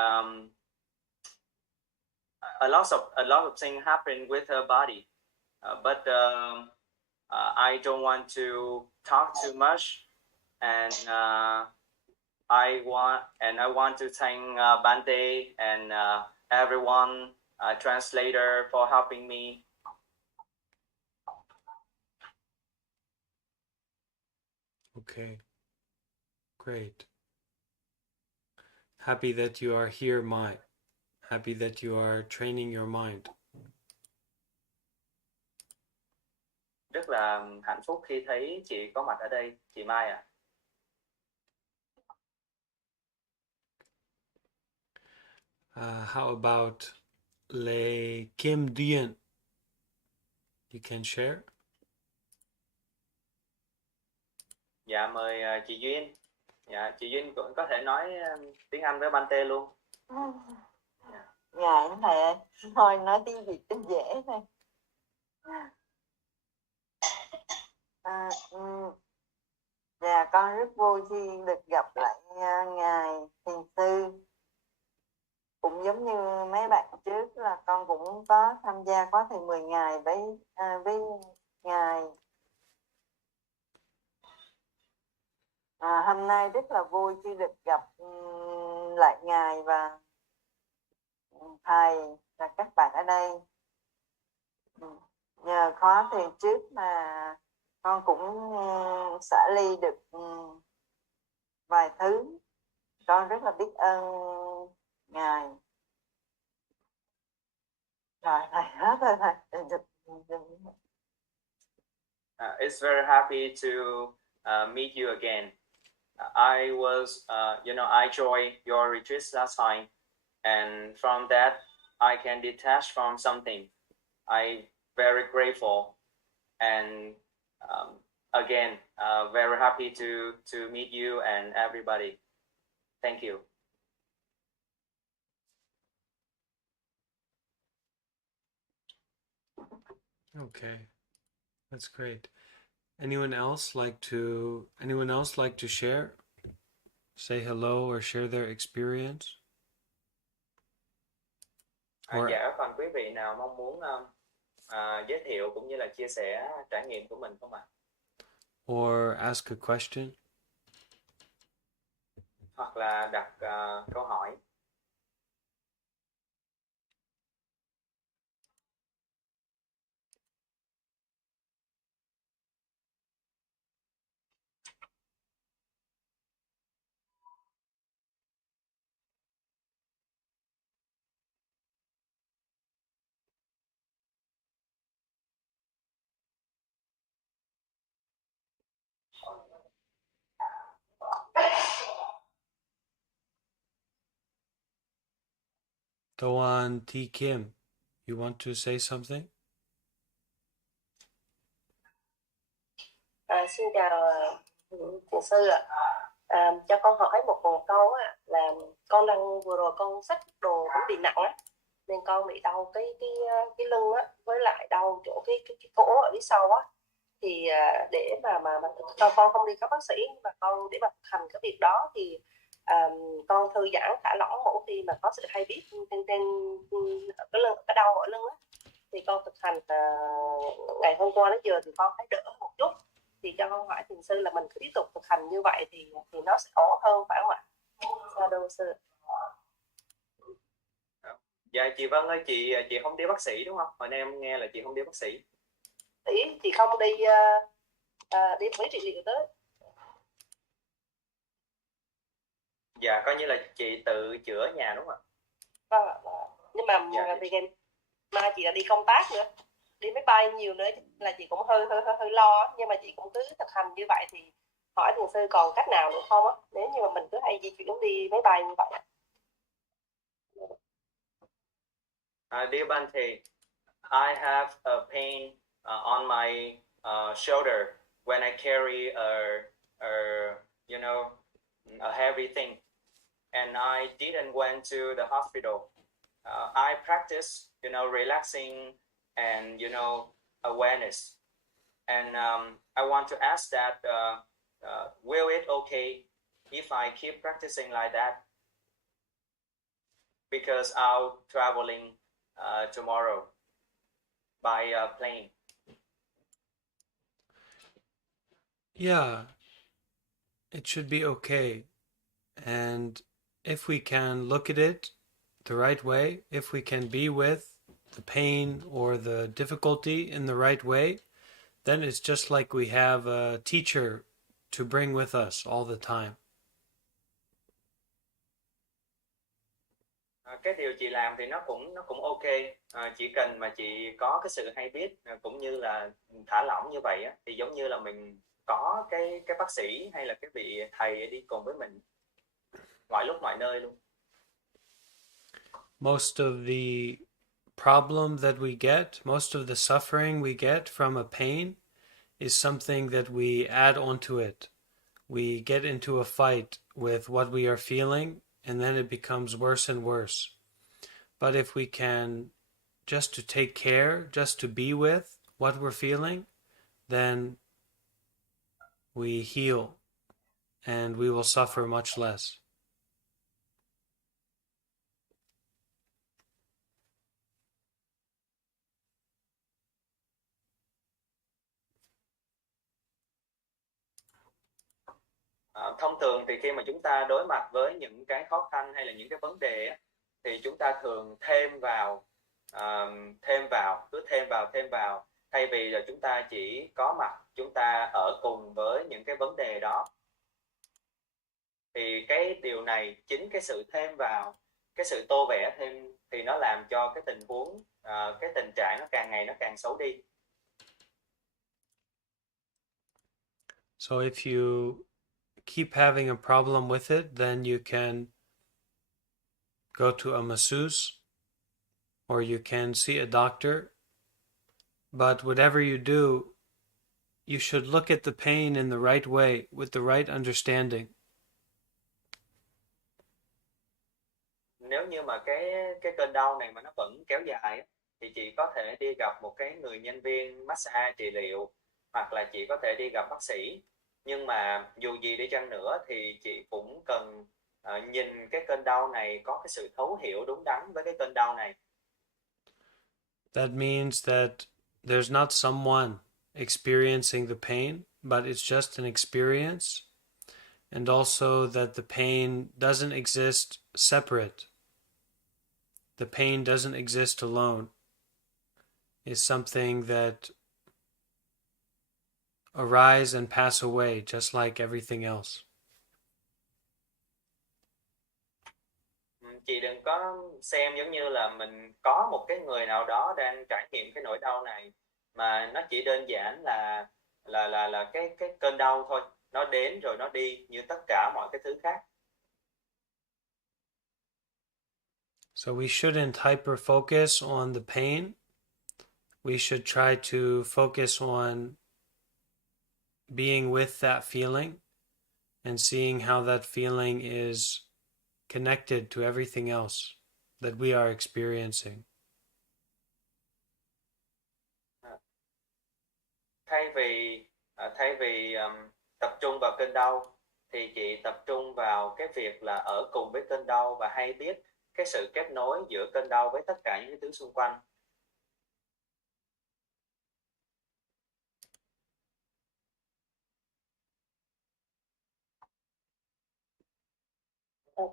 a lot of things happen with her body, but I don't want to talk too much, and I want to thank Bhante and everyone, translator, for helping me. Okay, great. Happy that you are here, Mai. Happy that you are training your mind. Rất là hạnh phúc khi thấy chị có mặt ở đây, chị Mai ạ. How about Le Kim Dien? You can share. Dạ, mời chị Duyên. Dạ, chị Duyên cũng có thể nói tiếng Anh với Bhante luôn. Dạ anh thầy, thôi nói tiếng Việt cho dễ thôi. Dạ con rất vui khi được gặp lại ngài thiền sư. Cũng giống như mấy bạn trước là con cũng có tham gia khóa thiền 10 ngày với ngài. Hôm nay rất là vui khi được gặp lại ngài và thầy và các bạn ở đây. Nhờ khóa thiền trước mà con cũng xả ly được vài thứ. Con rất là biết ơn ngài. Rồi thầy hết rồi thầy. It's very happy to meet you again. I was, I joined your retreat last time, and from that, I can detach from something. I'm very grateful, and again, very happy to meet you and everybody. Thank you. Okay, that's great. Anyone else like to share? Say hello or share their experience? Dạ, còn quý vị nào mong muốn giới thiệu cũng như là chia sẻ trải nghiệm của mình không ạ? Or ask a question? Hoặc là đặt câu hỏi. Doan T. Kim, you want to say something? Xin chào Thiền sư ạ, cho con hỏi một câu á, là con vừa rồi con xách đồ cũng bị nặng á, nên con bị đau cái lưng á, với lại đau chỗ cái cổ ở phía sau á, thì để mà con không đi khám bác sĩ, nhưng mà con để mà thực hành cái việc đó thì con thư giãn thả lỏng mỗi khi mà có sự hay biết trên ở cái lưng, cái đau ở lưng á, thì con thực hành ngày hôm qua đến giờ thì con thấy đỡ một chút, thì cho con hỏi thiền sư là mình cứ tiếp tục thực hành như vậy thì nó sẽ ổn hơn phải không ạ? Sao đâu sư? Dạ chị Vân ơi, chị không đi bác sĩ đúng không? Hồi nay em nghe là chị không đi bác sĩ. Chị không đi đi với trị liệu tới. Dạ coi như là chị tự chữa ở nhà đúng không ạ? Vâng ạ. Nhưng mà Dạ. vì ngày mai chị là đi công tác nữa, đi máy bay nhiều nữa, là chị cũng hơi lo, nhưng mà chị cũng cứ thực hành như vậy, thì hỏi thiền sư còn cách nào nữa không á, nếu như mà mình cứ hay di chuyển đi máy bay như vậy. Dear Bhante, I have a pain on my shoulder when I carry a heavy thing, and I didn't went to the hospital. I practice, relaxing and awareness, and I want to ask that will it okay if I keep practicing like that? Because I'll traveling tomorrow by plane. Yeah, it should be okay. And if we can look at it the right way, if we can be with the pain or the difficulty in the right way, then it's just like we have a teacher to bring with us all the time. Cái điều chị làm thì nó cũng ok, chỉ cần mà chị có cái sự hay biết cũng như là thả lỏng như vậy á, thì giống như là mình có cái bác sĩ hay là cái vị thầy đi cùng với mình mọi lúc mọi nơi luôn. Most of the problem that we get, most of the suffering we get from a pain is something that we add onto it. We get into a fight with what we are feeling, and then it becomes worse and worse. But if we can just to take care, just to be with what we're feeling, then we heal and we will suffer much less. Thông thường thì khi mà chúng ta đối mặt với những cái khó khăn hay là những cái vấn đề á, thì chúng ta thường thêm vào, cứ thêm vào, thay vì là chúng ta chỉ có mặt, chúng ta ở cùng với những cái vấn đề đó. Thì cái điều này, chính cái sự thêm vào, cái sự tô vẽ thêm, thì nó làm cho cái tình huống, cái tình trạng nó càng ngày nó càng xấu đi. So if you keep having a problem with it, then you can go to a masseuse or you can see a doctor. But whatever you do, you should look at the pain in the right way, with the right understanding. Nếu như mà cái cơn đau này mà nó vẫn kéo dài á, thì chị có thể đi gặp một cái người nhân viên massage trị liệu, hoặc là chị có thể đi gặp bác sĩ. Nhưng mà dù gì đi chăng nữa thì chị cũng cần nhìn cái cơn đau này, có cái sự thấu hiểu đúng đắn với cái cơn đau này. That means that there's not someone experiencing the pain, but it's just an experience. And also that the pain doesn't exist separate. The pain doesn't exist alone. It's something that arise and pass away just like everything else. Chị đừng có xem giống như là mình có một cái người nào đó đang trải nghiệm cái nỗi đau này, mà nó chỉ đơn giản là cái cơn đau thôi, nó đến rồi nó đi như tất cả mọi cái thứ khác. So we shouldn't hyper focus on the pain. We should try to focus on being with that feeling and seeing how that feeling is connected to everything else that we are experiencing. Thay vì tập trung vào cơn đau thì chị tập trung vào cái việc là ở cùng với cơn đau và hay biết cái sự kết nối giữa cơn đau với tất cả những cái thứ xung quanh.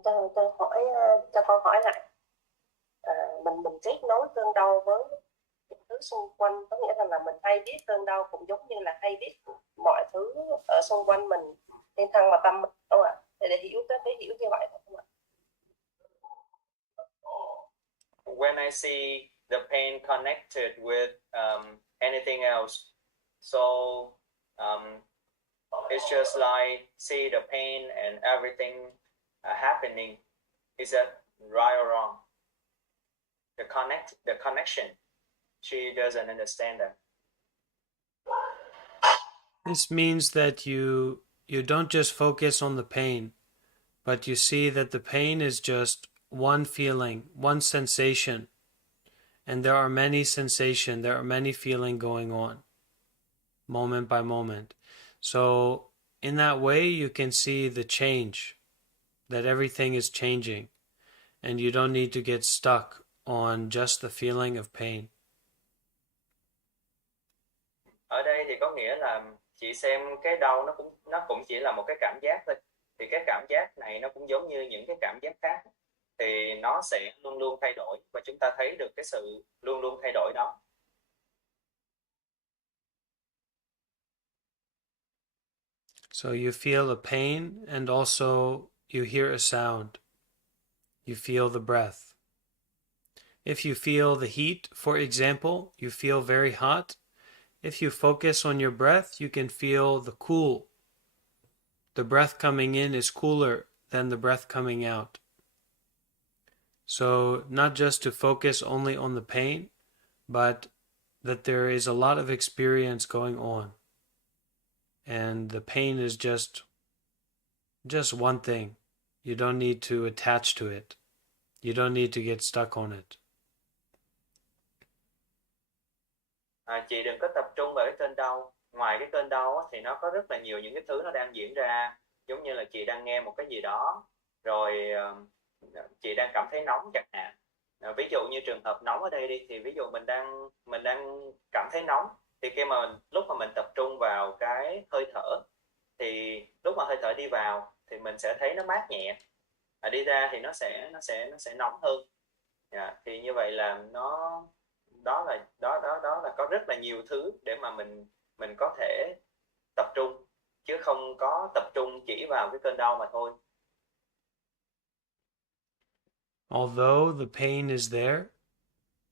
Cho con hỏi lại, mình kết nối cơn đau với những thứ xung quanh, có nghĩa là mình hay biết cơn đau cũng giống như là hay biết mọi thứ ở xung quanh mình trên thân và tâm, đúng không ạ? Để hiểu như vậy không ạ? When I see the pain connected with anything else, so it's just like see the pain and everything happening. Is that right or wrong? The connection. She doesn't understand that. This means that you don't just focus on the pain, but you see that the pain is just one feeling, one sensation, and there are many sensations, there are many feelings going on, moment by moment. So in that way, you can see the change, that everything is changing, and you don't need to get stuck on just the feeling of pain. Ở đây thì có nghĩa là chị xem cái đau nó cũng chỉ là một cái cảm giác thôi. Thì cái cảm giác này nó cũng giống như những cái cảm giác khác, thì nó sẽ luôn luôn thay đổi và chúng ta thấy được cái sự luôn luôn thay đổi đó. So you feel a pain and also you hear a sound. You feel the breath. If you feel the heat, for example, you feel very hot. If you focus on your breath, you can feel the cool. The breath coming in is cooler than the breath coming out. So not just to focus only on the pain, but that there is a lot of experience going on. And the pain is just one thing. You don't need to attach to it. You don't need to get stuck on it. Chị đừng có tập trung vào cái cơn đau. Ngoài cái cơn đau thì nó có rất là nhiều những cái thứ nó đang diễn ra. Giống như là chị đang nghe một cái gì đó, rồi chị đang cảm thấy nóng chẳng hạn. Ví dụ như trường hợp nóng ở đây đi, thì ví dụ mình đang cảm thấy nóng, thì lúc mà mình tập trung vào cái hơi thở, thì lúc mà hơi thở đi vào thì mình sẽ thấy nó mát nhẹ, đi ra thì nó sẽ nóng hơn. Thì như vậy là đó là có rất là nhiều thứ để mà mình có thể tập trung, chứ không có tập trung chỉ vào cái cơn đau mà thôi. Although the pain is there,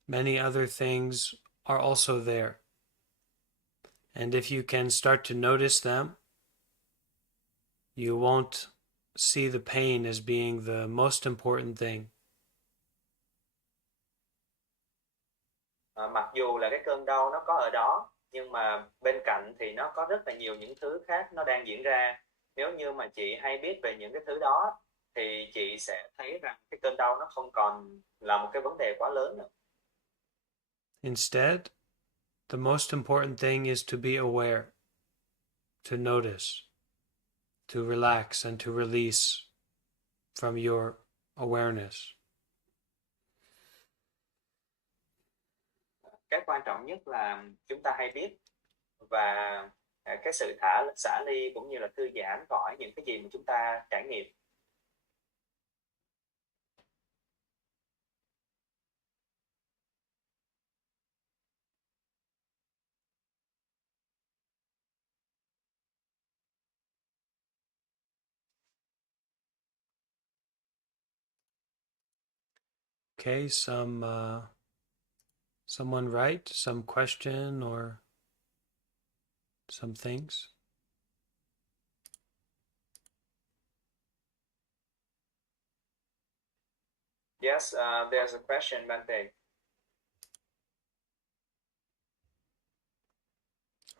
many other things are also there. And if you can start to notice them, you won't see the pain as being the most important thing. Mặc dù là cái cơn đau nó có ở đó, nhưng mà bên cạnh thì nó có rất là nhiều những thứ khác nó đang diễn ra. Nếu như mà chị hay biết về những cái thứ đó, thì chị sẽ thấy rằng cái cơn đau nó không còn là một cái vấn đề quá lớn nữa. Instead, the most important thing is to be aware, to notice, to relax and to release from your awareness. Cái quan trọng nhất là chúng ta hay biết, và cái sự xả ly cũng như là thư giãn khỏi những cái gì mà chúng ta trải nghiệm. Okay, someone write some question or some things. Yes, there's a question, Bhante.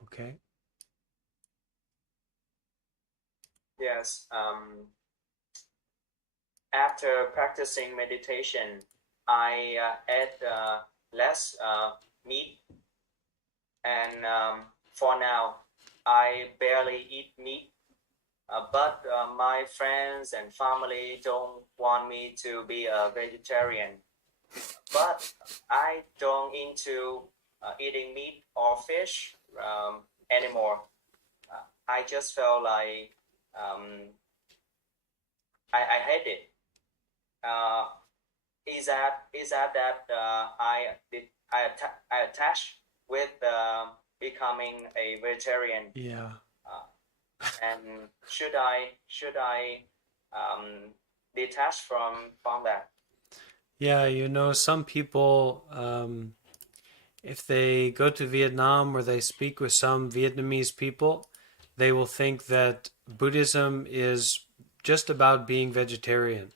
Okay. Yes. After practicing meditation, I ate less meat, and for now, I barely eat meat. But my friends and family don't want me to be a vegetarian. But I don't into eating meat or fish anymore. I just felt like I hate it. Is that I attach with becoming a vegetarian? Yeah. And should I detach from that? Yeah, you know, some people, if they go to Vietnam or they speak with some Vietnamese people, they will think that Buddhism is just about being vegetarian,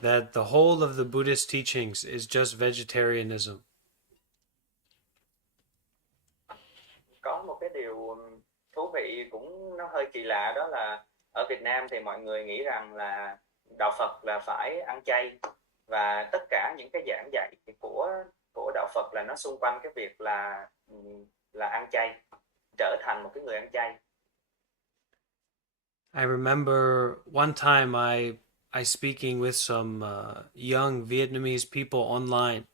that the whole of the Buddhist teachings is just vegetarianism. Có một cái điều thú vị cũng nó hơi kỳ lạ, đó là ở Việt Nam thì mọi người nghĩ rằng là đạo Phật là phải ăn chay, và tất cả những cái giảng dạy của đạo Phật là nó xung quanh cái việc là ăn chay, trở thành một cái người ăn chay. I remember one time I speaking with some young Vietnamese people online,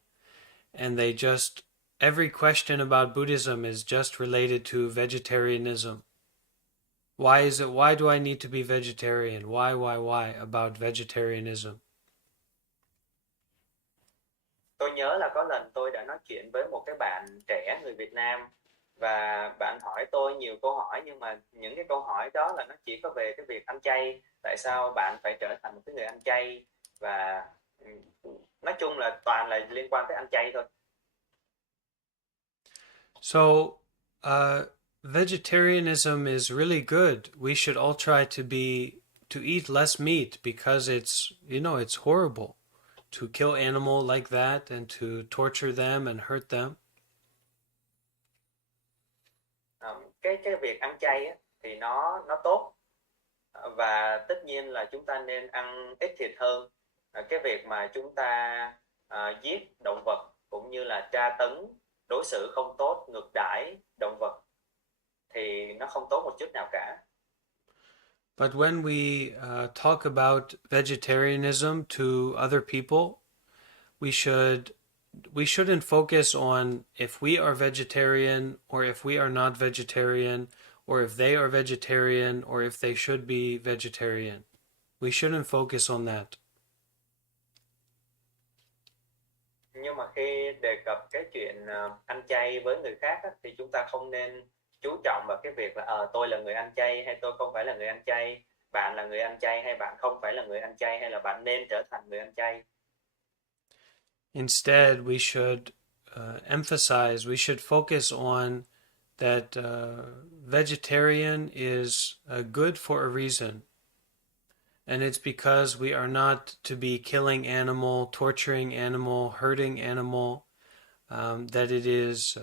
and they just every question about Buddhism is just related to vegetarianism. Why is it? Why do I need to be vegetarian? Why about vegetarianism? Tôi nhớ là có lần tôi đã nói chuyện với một cái bạn trẻ người Việt Nam, và bạn hỏi tôi nhiều câu hỏi, nhưng mà những cái câu hỏi đó là nó chỉ có về cái việc ăn chay. Tại sao bạn phải trở thành một cái người ăn chay? Và nói chung là toàn là liên quan tới ăn chay thôi. So, vegetarianism is really good. We should all try to eat less meat, because it's, you know, it's horrible to kill animal like that and to torture them and hurt them. Cái việc ăn chay á, thì nó tốt, và tất nhiên là chúng ta nên ăn ít thịt hơn. Cái việc mà chúng ta giết động vật cũng như là tra tấn, đối xử không tốt, ngược đãi động vật thì nó không tốt một chút nào cả. But when we talk about vegetarianism to other people, we shouldn't focus on if we are vegetarian or if we are not vegetarian, or if they are vegetarian or if they should be vegetarian. We shouldn't focus on that. Nhưng mà khi đề cập cái chuyện ăn chay với người khác á, thì chúng ta không nên chú trọng vào cái việc là tôi là người ăn chay hay tôi không phải là người ăn chay, bạn là người ăn chay hay bạn không phải là người ăn chay, hay là bạn nên trở thành người ăn chay. Instead, we should emphasize, we should focus on that vegetarian is good for a reason. And it's because we are not to be killing animal, torturing animal, hurting animal, that it is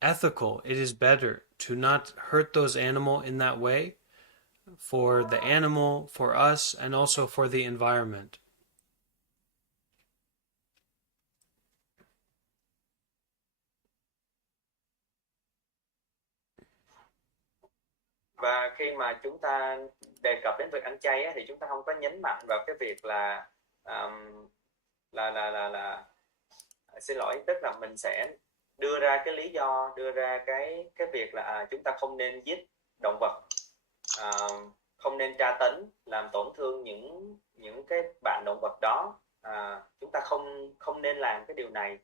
ethical. It is better to not hurt those animals in that way, for the animal, for us, and also for the environment. Và khi mà chúng ta đề cập đến việc ăn chay á, thì chúng ta không có nhấn mạnh vào cái việc là xin lỗi, tức là mình sẽ đưa ra cái lý do, đưa ra cái việc là chúng ta không nên giết động vật, không nên tra tấn, làm tổn thương những cái bạn động vật đó, chúng ta không nên làm cái điều này,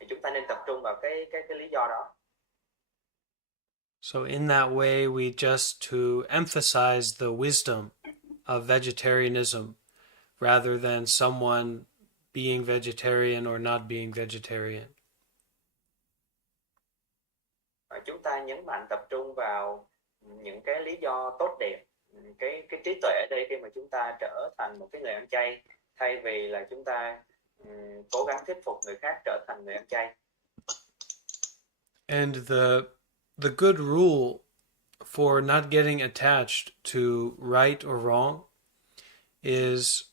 thì chúng ta nên tập trung vào cái lý do đó. So in that way, we just to emphasize the wisdom of vegetarianism rather than someone being vegetarian or not being vegetarian. Chúng ta nhấn mạnh tập trung vào những cái lý do tốt đẹp, cái trí tuệ ở đây khi mà chúng ta trở thành một cái người ăn chay, thay vì là chúng ta cố gắng thuyết phục người khác trở thành người ăn chay. And the good rule for not getting attached to right or wrong is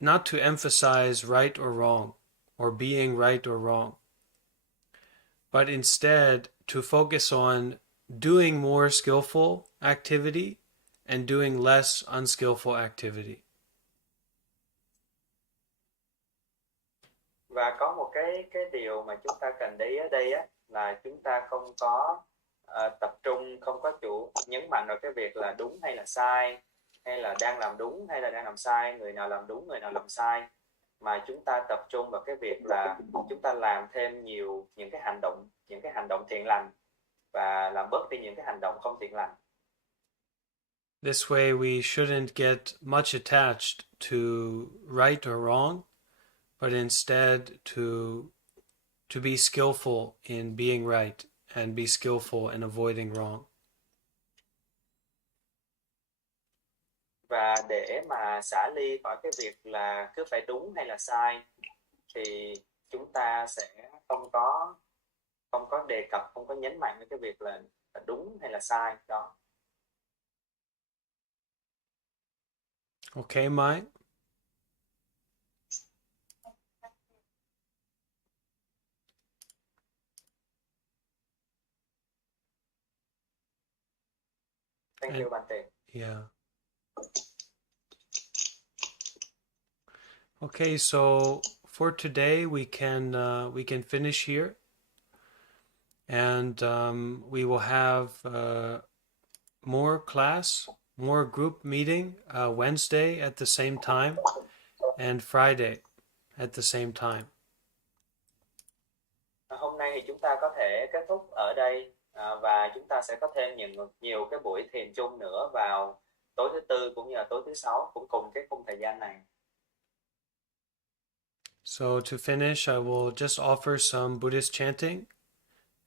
not to emphasize right or wrong, or being right or wrong, but instead to focus on doing more skillful activity and doing less unskillful activity. Và có một cái điều mà chúng ta cần để ý ở đây á, là chúng ta không có tập trung, không có nhấn mạnh vào cái việc là đúng hay là sai, hay là đang làm đúng hay là đang làm sai, người nào làm đúng, người nào làm sai, mà chúng ta tập trung vào cái việc là chúng ta làm thêm nhiều những cái hành động thiện lành và làm bớt đi những cái hành động không thiện lành. This way we shouldn't get much attached to right or wrong, but instead to be skillful in being right and be skillful in avoiding wrong. Và để mà xả ly khỏi cái việc là cứ phải đúng hay là sai, thì chúng ta sẽ không có đề cập, không có nhấn mạnh đến cái việc là đúng hay là sai đó. Okay, Mai? Thank you, Bhante. Yeah. Okay, so for today we can finish here, and we will have more class, more group meeting Wednesday at the same time, and Friday at the same time. Hôm nay thì chúng ta có thể kết thúc ở đây, và chúng ta sẽ có thêm nhiều cái buổi thiền chung nữa vào tối thứ Tư cũng như là tối thứ Sáu, cũng cùng cái khung thời gian này. So to finish, I will just offer some Buddhist chanting,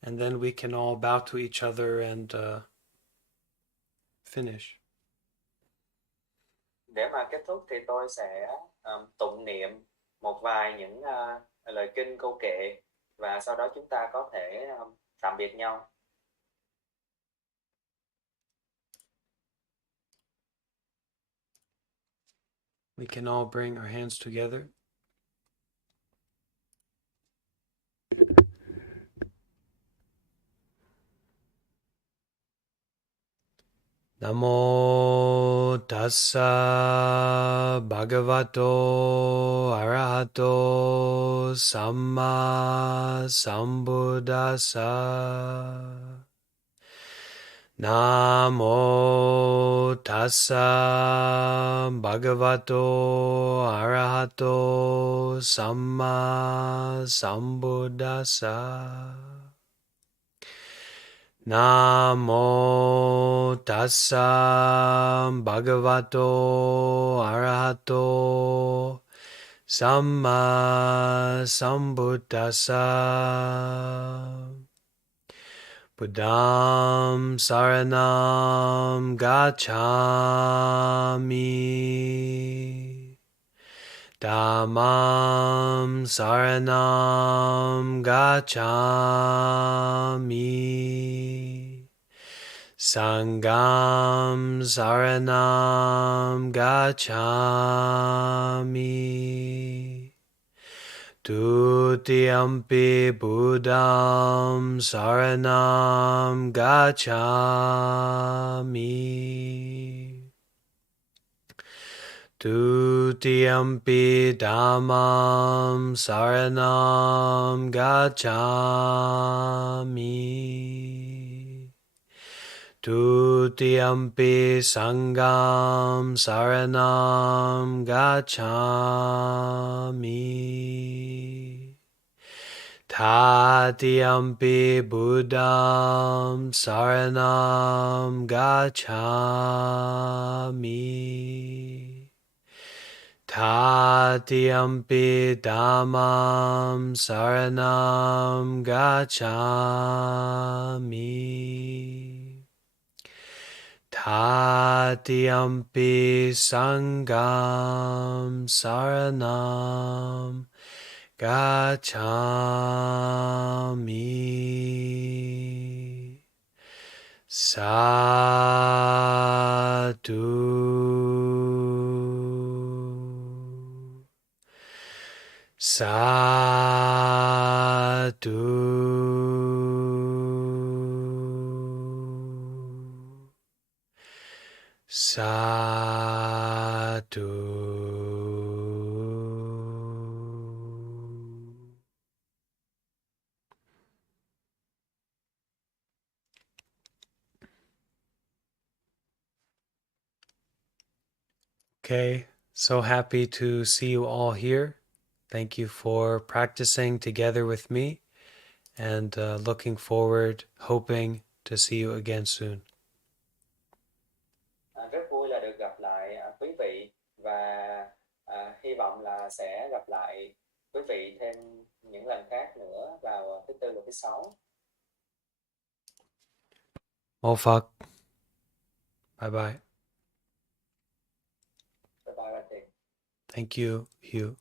and then we can all bow to each other and finish. Để mà kết thúc thì tôi sẽ tụng niệm một vài những lời kinh câu kệ, và sau đó chúng ta có thể tạm biệt nhau. We can all bring our hands together. Namo tassa bhagavato arahato samma sambuddhassa. Namo tassa bhagavato arahato samma sambuddhassa. Namo tassa bhagavato arahato samma sambuddhassa. Buddham saranam gacchami. Dhammam saranam gacchami. Sangham saranam gacchami. Tutiyampi Buddham saranam gacchami. Tutiyampi Dhammam saranam gacchami. Tutiyampi Sangham saranam gacchami. Tatiyampi Buddham saranam gacchami. Tatiyampi Dhammam saranam gacchami. Tatiyampi Sangham saranam gacchami. Okay, so happy to see you all here. Thank you for practicing together with me, and looking forward, hoping to see you again soon. Rất vui là được gặp lại quý vị, và hy vọng là sẽ gặp lại quý vị thêm những lần khác nữa vào thứ Tư và thứ Sáu. Mô Phật. Bye bye. Bye bye Bhante. Thank you, Hugh.